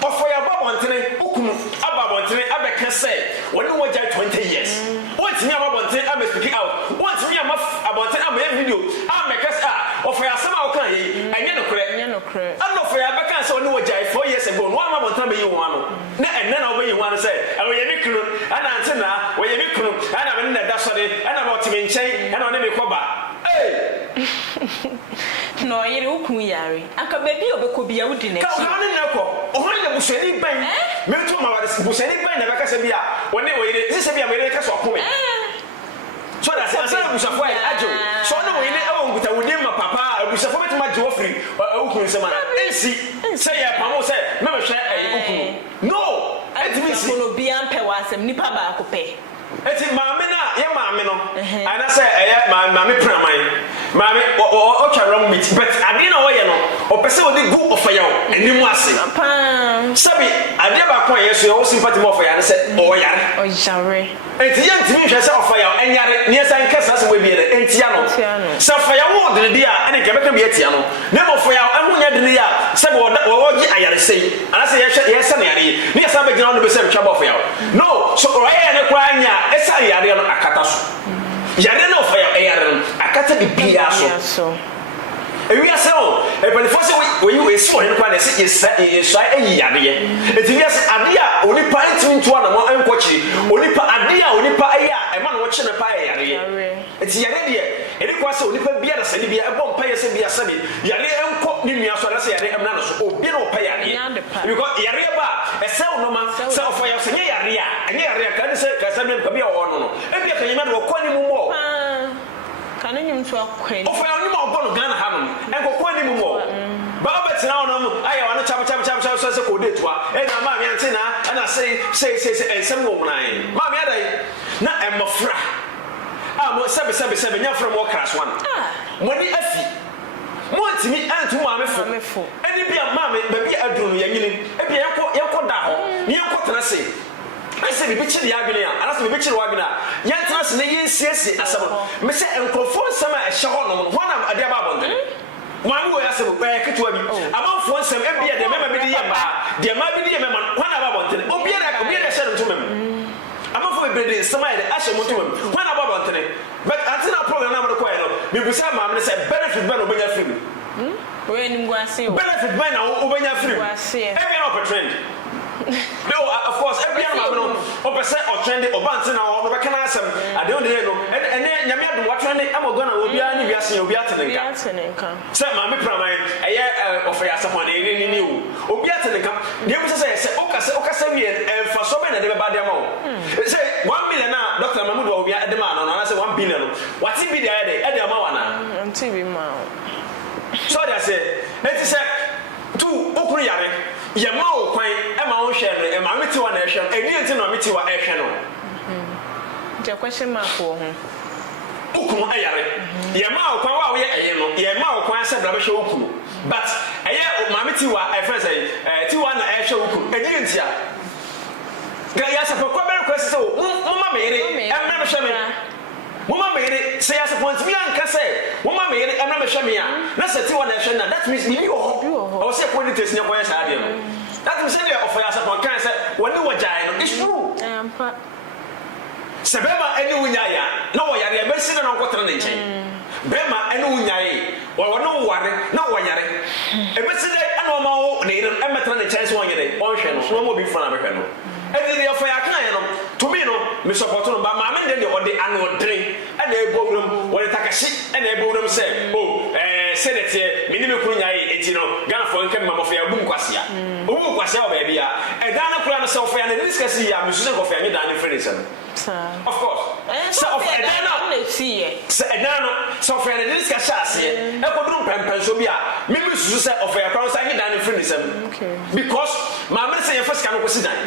for ya ba bontene okunu aba bontene abeka say when you watch 20 years what me aba bontene am speak out what me am abontene am video am make us for ya sama o kan yi enye no kure am no for ya beka say when you watch 4 years ago no am bontene be yi wo ano na enne na o be yi wo ano say e we ye mi kunu ana Auntie Naa we ye mi kunu ana me na da so de ana ba otime nchen ana ne me no yiri ukun yare aka baby obeko bia wudi na ka o ne nako o ho ne busani ban me to ma wade busani ban na baka se bia woni wo yire se bia me ka so akome so da se asa busafo ai ajo so no wo yire e wo nguta wudi ma papa busafo betu ma jo free ukun se ma ensi se ya pamo se me me hwe ai ukun no etimi si no bia mpe wa asem nipa ba akopɛ eti maame na ye maame no ana say eye maame praman maame o twa wrong meet but ade na wo ye no o pese o di gu of ya o enimu ase sabi ade ba ko ye so ye o sympathy mo of ya say o yare enti ye ntimi hwe say of ya enyare ne san kasa se we bi ye enti ya no say of ya wo de dia ane ke beka bi etia no ne mo of ya ahu nya de dia say wo gi ayare sei ana say ye se na yare ne sa be gina no be say twa of ya no so o ye ne kwa nya esa yare no akata so yare no fa yare akata bi bia so ewi ase o ebani fo se we so he kwa na se yesa ayi yare ye etiwi ase ade a onipa ntimi nto na mo enkochi onipa ade a onipa aya e ma no wo chene pa yare ye eti yare de eni kwa se onipa bia da se ni bia e bom pa ye se bia se bi yare enko ni nua so da se yare emna no so obi no pa yare because yare ba e se no ma se ofo ya se nye yare a enye yare ka ni se ka se me pa bia wo no e bia ka nyima no ko ni mu mo kanu nyim to akwani ofo ya ni mo bo no Ghana ha no enko ko ni mu mo ba obetina wo no mu aya wa no chap so se ko de toa e na ma me Auntie Naa ana say ensem wo munan ma me adai na emofra mo sebe nya from wo crash one money afi mo ntimi antu mo amefo eni bia ma me ba bia aduru ya nyini e bia yakọ da ho ni yakọ tena se ese bi bichi ya agene a ana se bi bichi wa agene a ya tena se ne yensiesi asabo me se enkrofo nsama a hye ho no na ade ba bonde mami wo yasebo ketewa bi amanfo nsam e bia de mema bi de yamba de ma bi de mema wana ba bonde obi de hye no to mem amanfo be de nsama ya de ahye mo to mem wana ba bonde but Auntie Naa program na mo ko ya no bi busa ma me se benefit ba no benya free we ni ngwase o benefit ba na o benya free e bia no trend no of course e bia no o pese o trend o ba Auntie Naa no be kana asem ade o de no ene nyame adum wa trend amago na obi ani wiase obi atenenka se ma me praman eye Afia Schwa ne ni o obi atenenka de bu se o kasa wie fa so be na de be ba de ma o se 1 million na Dr. Mahmoud wa obi ade ma no na say 1 billion no what be there de ma wa na Auntie bi ma so they say let say tu okuru yare ye ma o kwan e ma o hwe no e ma meti wa na hwe no eni enti no meti wa e hwe no je question mark wo ho okuru ayare ye ma o kwan wa wo ye eye no ye ma o kwan se bra be hwe okuru but eye ma meti wa e friend say ti wa na e hwe okuru eni enti a ga ya se ko be ko se mo ma me yire e me hwe me Mama made say as a point me and can say, Mama made it, I'm not sure me. Let's say one nation that means you or say politics in your voice. That means of Afia Schwa can say, when you were giant, it's true. Sebema, any winya, no, I am missing on what an inch. Bema, and winya, or no worry, no wire. A bit today, I know my own, and I'm a chance one day, or no more be fun. me support no ba maame de ode ano dren e na ebo wrum wode takashi e na ebo wrum say senate me ni me kuru nyai eti no Ghana for nke mamofo ya bum kwase ya obu kwase ya ba bia e da na kura no se ofo ya na discuss ya me so se ofo ya me da na friends of course so of e da na see e so e da no so ofo ya na discuss ase e ko drum pempen so bia me me so se ofo ya kwa so me da na friends because maame se ya first kan ko si dan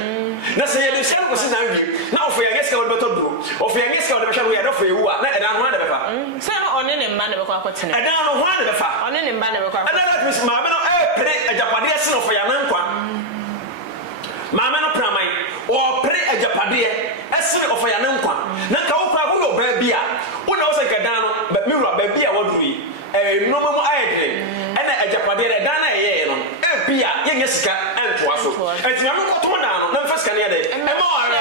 na se ya de se ko si dan bi na ofo ya geska wo beto duro ofo ya geska wo de behwa wo ya do ofo ya wu na e da no ha de befa se no one ne mma ne bekwa akotene e da no ho de befa one ne mba ne bekwa and that means maame no pere ajapade ese no for ya nankwa maame no pramai o pere ajapade ese no for ya nankwa na ka wo kwa wo ba bia wo na wo se ka dan no me wura ba bia wo duri no mo ayedre ena ajapade re dan na ye no bia ye nya sika entoa so enti na no koto dan no na mfa sika ne de ma ora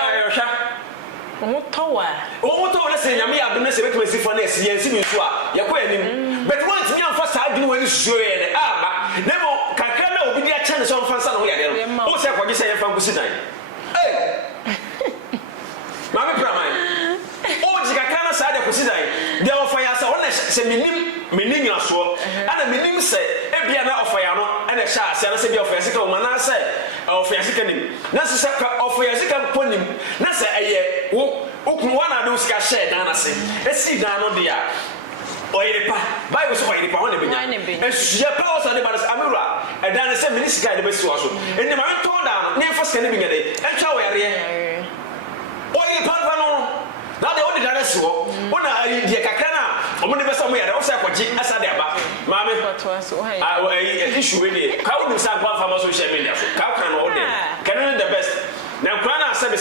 hwa Omoto na se nyame ya dum se betuma sifo na esi yensi mi so a ye kwa anim but want me amfa saa dinu wani susuo ye de aba nemo kakra na obi dia chane so mfa nsa no ye de no o se kwaje se ye fa nkusi dan mami pramai o ji kakra na saa de kusi dan de ofa ya sa wona se menim nyaso ana menim se ebia na ofa ya no ana sha ase na se bia ofa ya sika o mana se ofa ya sika nim na se ofa ya sika ponim na se eye wo okunu na do sika share dan na se esi dan no dia oyerepa bible so oyerepa ho ne benya esuya pa o so ne ba se amura e dan se minisika de besi wo so eni ma to dan ne fa sika ne binya de etwa wo yare oyerepa no na de odi dan se wo ona ayi de kakra na omo ne besa mo yare o se akwaji asa de aba maame issue we ne ka wo sa kwa fa ma social media so ka kan no ode kan the best na nkwana sabi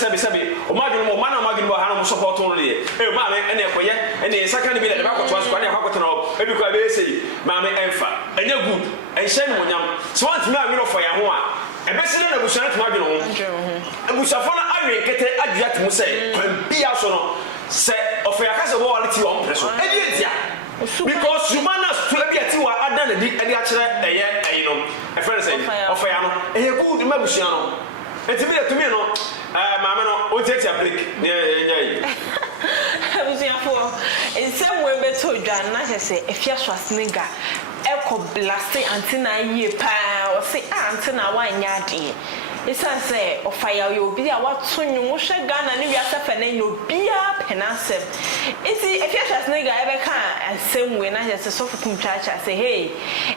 o ma dwunu mo ma na ma dwunu ha no support no de ma me ene ekoye ene saka ne bi de ba koto aso kwa ne akwakoto no ebi kwa be sei ma me enfa enya good enhye no nyam so want me awiro for ya ho a ebesi na busuan to ma dwunu ho ebusafo na awe nkete adua temu sei kwambia so no se ofia ka se bo quality on preso edi etia because humana to be atiwa adan edi akire eye no e friend say ofia no e good ma busuan no etimi de tumi no maame no o take a break yeah abusiafo ensem we beto dwan na hese Afia Schwa sniga eko blast Auntie Naa ye pa o se Auntie Naa wanya ade isan se ofaya yo bi a wato nwumo hwe Ghana ne wiase fa na nyo bia penasem isi Afia Schwa sniga ebe ka ensem we na hese sofu Kumchacha say hey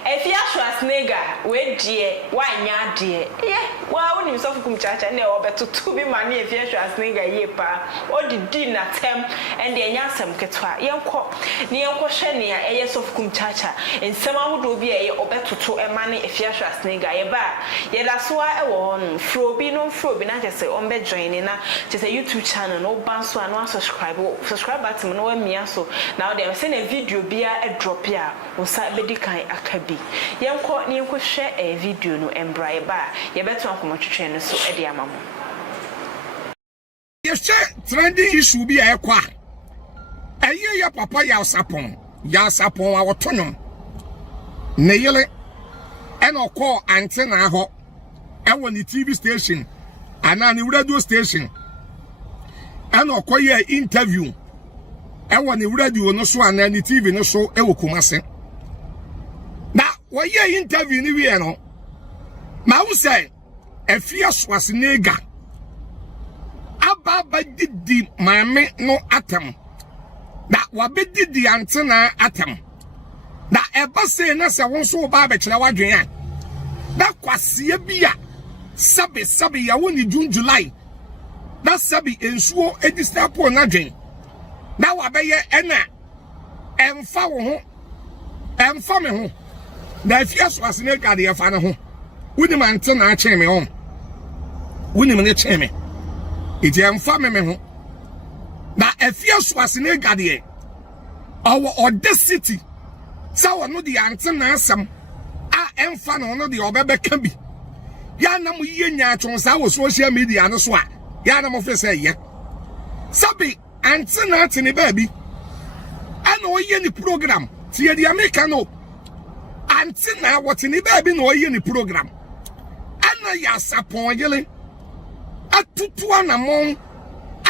Afia Schwa sniga we die wanya ade wa woni sofu Kumchacha ne obetutu bi ma ne Afia Schwa sniga ye pa o di na tem ende enya asem ketwa yenko ne yenko hwe ne a eye sofu Kumchacha ensem ahodo bi eye obetutu e ma ne Afia Schwa sniga ye ba ye da so a e wo no frobi na just on be join na just a YouTube channel no ban so no subscribe button no emia so now dem say na video bia e drop ya o sa be dikan akabi yenko ne yenko hwe e video no embra ye ba ye beto akomotwetwe no so e de amamo ye share trending issue bi e kwa eye ya papa Yaw Sarpong a wotonum ne yele e no call Auntie Naa ho on the TV station and on the radio station and okoye interview on the radio no so and the TV no so e wo Kumase na wo ye interview ni we no ma wo say Afia Schwa nega aba didi maame no atam na wa be didi Auntie Naa atam na eba say na se won so ba be kire wadwen a na kwase bia sabi ya woni June July that sabi ensuo edistapo na dwen na wa be ye ena emfa wo ho emfa me ho na Afia Schwa nega de fa na ho woni man Auntie Naa che me ho woni me ne che me iti emfa me ho na Afia Schwa nega de owo audacity sa wono de Auntie Naa asam a emfa no no de obebe ka bi ya na mu ye nya atwonsa wo social media no so a ya na mo fe say ye sabi Auntie Naa tini baby ana o ye ni program ti ye di America no Auntie Naa what ni baby no o ye ni program ana Yaw Sarpong yele atutu anamon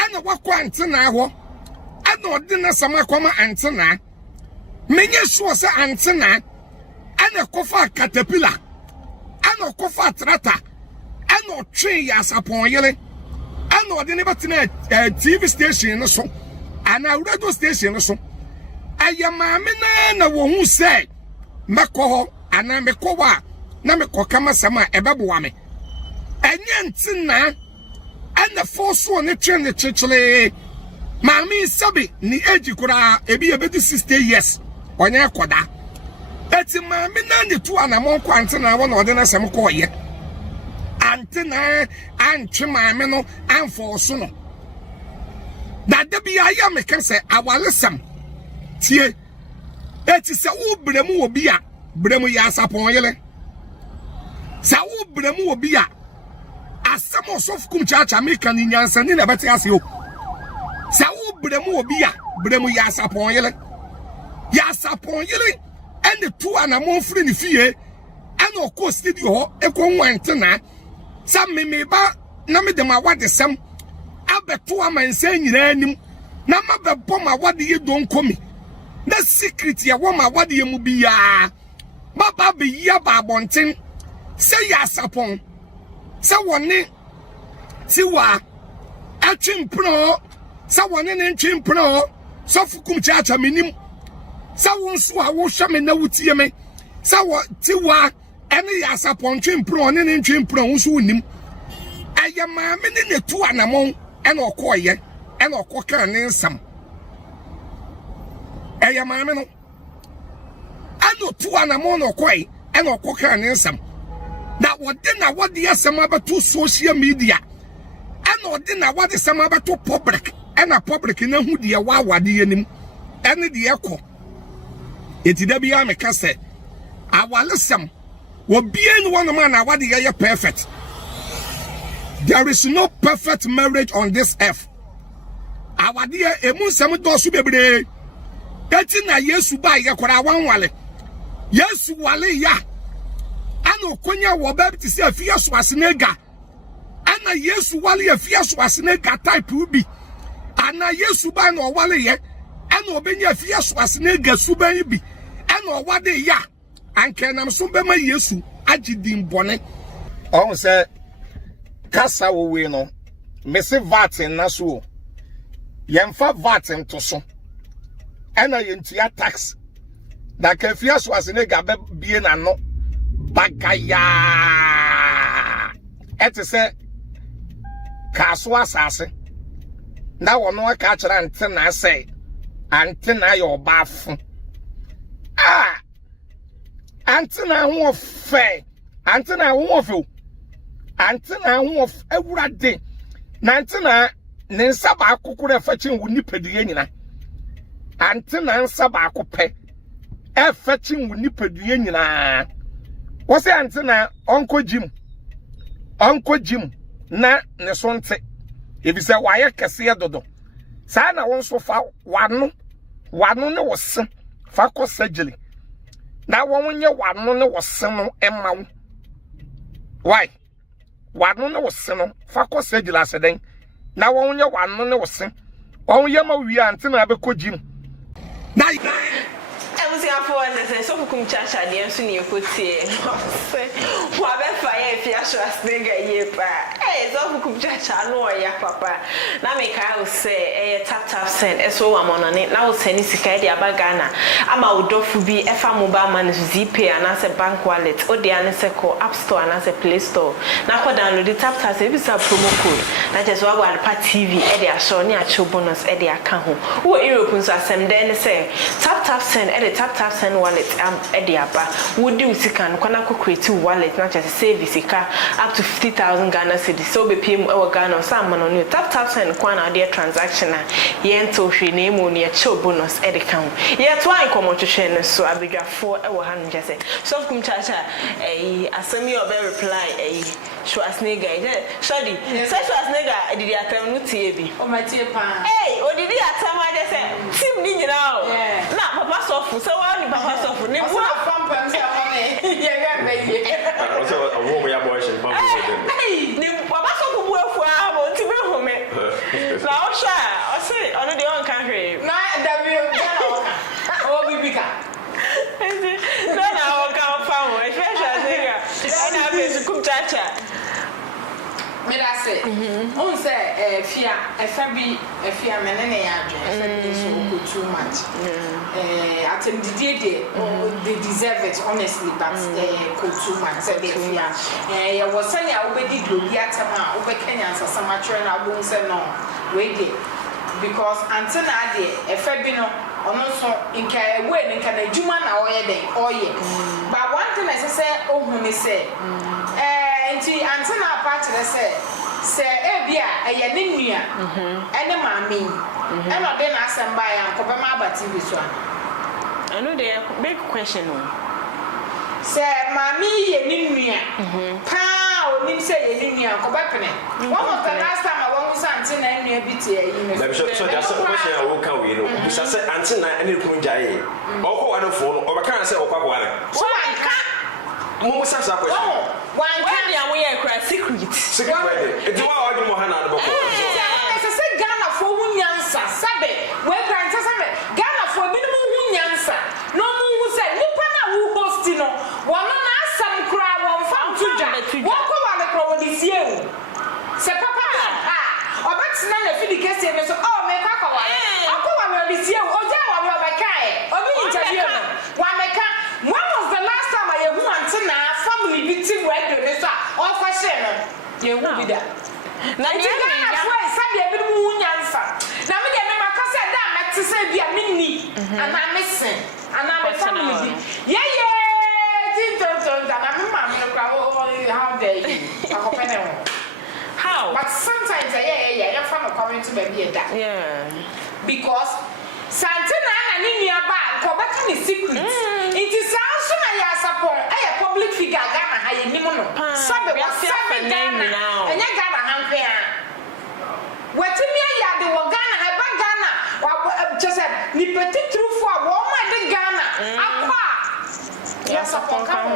ana wakɔ Auntie Naa hɔ ana ɔde na sama kɔma Auntie Naa menye sure sɛ Auntie Naa ana kɔfa caterpillar ana kɔfa tractor ana ɔtwe Yaw Sarpong yele ana ɔde ne batena TV station no so ana radio station no so ayɛ maame na wo hu sɛ mekɔ hɔ ana mekɔ wa na mekɔ kama sama ɛbɛboa me ɛnyɛ Auntie Naa ana forso ne twe ne kyekyelee maame sabi ni age kura ebi ebedi 60 years onye koda eti maame na ne tu anamon kwa Auntie Naa wona ode na sem ko ye Auntie Naa antwe maame no anforso no da bi aya me kan se awalesam tie eti se wo bremu obi a bremu Yaw Sarpong yele se wo bremu obi a asem osof Kumchacha meka ni nyansa ni na beti ase o se wo bremu obi a bremu Yaw Sarpong yele Yaw Sarpong yele ene tu anamon firi ni fie ana okọ studio ho ekọ Auntie Naa sa memeba na me dem awade sem abeto amansa nyina anim na mabebo ma wade ye don komi na secret ya wo ma wade ye mu biya baba be ya ba bonten se Yaw Sarpong se woni tiwa atwempro se woni ne ntwempro so Kumchacha menim se wonso a wo hwe me na wutie me se wo tiwa ene Yaw Sarpong ntwempro ne ntwempro wonso wonim aya maame ne tu anamon ene okoye ene okoka ne nsam aya maame no ano tu anamon okoye ene okoka ne nsam na wode asem abato social media ene wode na wode asem abato public ena public na hu de wa wade yanim ene de ekọ etida bia me ka se awalesam wo bia ni one man na wade ye perfect. There is no perfect marriage on this earth. Our dear emunsam dosu bebre. Eti na Yesu ba ye kwara wanwale. Yesu wale ya. Ana okonya wo ba ti se Afia Schwa sinega. Ana Yesu wale Afia Schwa sinega type ubi. Ana Yesu ba na wale ye. Ana obenya Afia Schwa sinega suban bi. Ana owade ya. Anke nam so bema Yesu agidin bone. On say kasa wo we no me se vatin na so yemfa vatin to so ena yentia tax da ka Afia Schwa sinega be bie na no bagaya ete se kaso asase na wono aka kira Auntie Naa se Auntie Naa yo bafo Auntie Naa ho fe Auntie Naa ho fe Auntie Naa ho awurade na Auntie Naa ne nsa ba akokoro afachin wo nipadue nyina Auntie Naa nsa ba akope afachin wo nipadue nyina wo se Auntie Naa onko gym na ne sonte ebise waye kese dodo sa na won so fa wano ne wose fa ko surgery na won nye wano ne wose no emawo why wano ne wose no fa ko surgery aseden na won nye wano ne wose won ye ma wi Auntie Naa be ko gym na so Kumchacha de enso ne ekotie wa be fa ye Afia Schwa singa ye pa so Kumchacha no ya papa na me ka o se tap send eso wa monane na o send sika de abagana ama odofu bi efa mobile man Zpay ana se bank wallet o de ana se ko app store ana se play store na ko download the tap se bi sa promo code na just wa gwa pa TV e de aso ne acho bonus e de aka ho wo Europe nso asem den se tap send e de tap send wallet ediaba would do sika no kwana ko create wallet na just save sika up to 50,000 Ghana cedis so be pay our Ghana some man on tap send kwana dey transaction na ye nto hwe na emu ne che bonus edicam ye to an komo twehwe no so abedwafo e wo han je say so Kumchacha asemi obe reply Schwarzenegger sorry say Schwarzenegger did atem no tie bi o ma tie pa odidi atem a je say team ni nyina o na papa sofu so wa ni papa sofu ni bu afam say afam ye ga be ye so a wo ya boy she pam so ni papa sofu bu afu a mo ti be home Now, I say, on the own country. No, I can't find it. And I have to Kumchacha. Me da say, on say fear, fear menene ya so go too much. At the day they deserve it honestly, but go too much. Say they fear. Ya was saying I obedi glory atama, obe Kenya so much na bo say no. Wait there. Because Auntie Naa de no ono so nka we nka na djuma na oye den oye. But one thing I say ohun me say nti Auntie Naa part say ebia eye ne nua ene maami e no de na asamba ya ko be ma abati bi so I know the big question say maami ye ne nua pa onim say ye ne nua ko be pene one of the last time I want Auntie Naa nua bi tie yi me so just question I will come we know bisa say Auntie Naa ene kun jaye okọ wa no fo no obeka say okwa kwa re so anka mo sasa question one can ya we are secret it do wa odu mo ha na do ko so say Ghana for hunyansa sabe we grant sabe Ghana for minimum hunyansa no mu say nipa na wo host no wono na asam kra won fam tuja wo ko wa le kro di sie o se papa obetina na fidi kese me so me ka ka wa akọ wa le di sie o oja wa we obeka obi interview no wa meka when was the last time I heard Auntie Naa family meeting where they say all question no ye hu bi da na ye na for sabe bi mu nyansa na me de me maka say da meti say bia minni ana mesen ana me family bi ye tinton da na me ma me kra how dare you akopene ho how but sometimes yeah fa no comment to be da because Auntie Naa na ni nua ba ko ba ka ni secret it is also na Yaw Sarpong public figure Ghana ha ye ni mo no sabe wa sabe Ghana enya Ghana ha nkwe a watimi ya de wo Ghana ha ba Ghana wa just ni petit true for wo ma de Ghana akwa Yaw Sarpong ka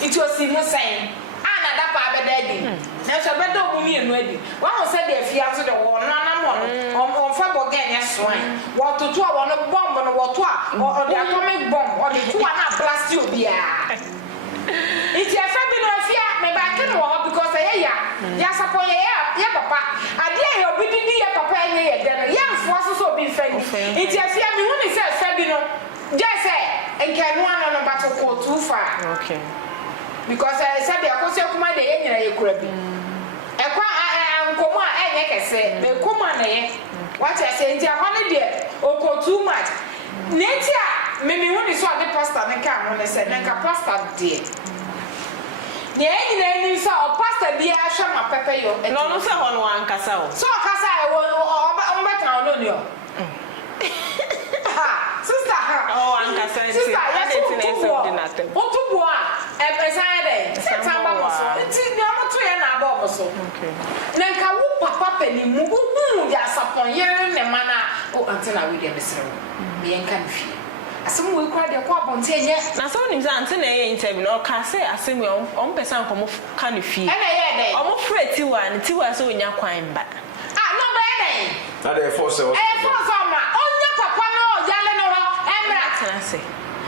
it was him saying ana da pa be daddy na so be do bu mi enu adi wa ho say de afia so de wo no na mo no on fa bo Ghana swan wo to to wo no bomb no wo to o de atomic bomb o de to na blast you bia it's a family no afia me ba ken wo because Yaw Sarpong ye papa ade e obi di ye papa enye ye de no ye mfo so obi friend it's a afia me hu ni say family no just say enke no ano no battle ko too far okay because I said the akosi kuma de ye nyina ye kura bi ekwa ankomo a enye kese be kuma na ye what I say ntia hone de oko too much netia me woni so ade pastor ne ka mo ne say na ka pastor de ne nyina ni so o pastor bia hwa ma pepe yo no say hono ankasa o so akasa o mbeta no ni o sister ankasa sister yes something natem otubo a preside setamba moso nti ni amoto ye na aba omoso okay na nka wo papa pani mu hu Yaw Sarpong ye ne mana o Auntie Naa we de mesere me enka nfi asem we kwa de kwa bonte enye na so nim say Auntie Naa ye interview no ka say asem we on person komo ka no fi na ye de omo free tiwa so onya kwan ba no ba ye na de force o force ma onya papa no yale no emra tena say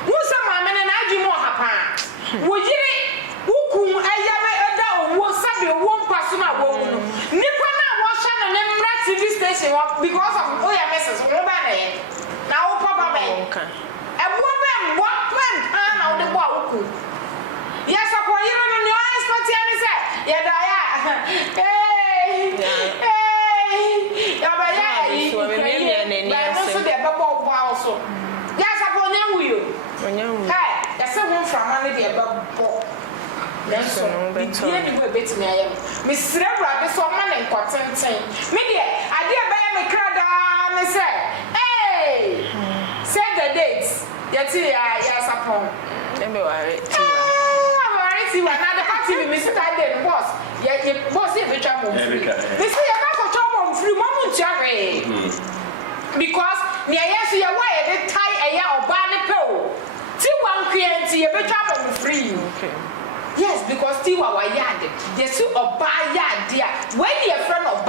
musa ma mene na adwi mo ha pa wo yiri wukum ayawe eda owo sabe owo mpaso na wo no nipa na wo hwa no ne mra TV station because of oya message wo ba na ye na wo papa ba ebu ba mbo plan na wo de bo awuku Yaw Sarpong yiri no no expect ya say ya da ya ya ba ya yi ba no so de ba bo so Yaw Sarpong nyanwu yo hey say one from money de ba bo Nelson, the dear you were betting me. Miss Rebra, this one man in cotton. Media, I dear buy me crada and say, hey, say the dates. Yet, Yaw Sarpong. Let me worry. I'm worried. See what another party with Mr. Tiden boss. Yet, you boss if you travel. They say you're not for trouble free moment, Jerry. Because near yes, you're why they tie a year or barney pill. See one client, you be travel free. Okay. Yes, because Tiwa wa yard. They see oba yard there. When your friend of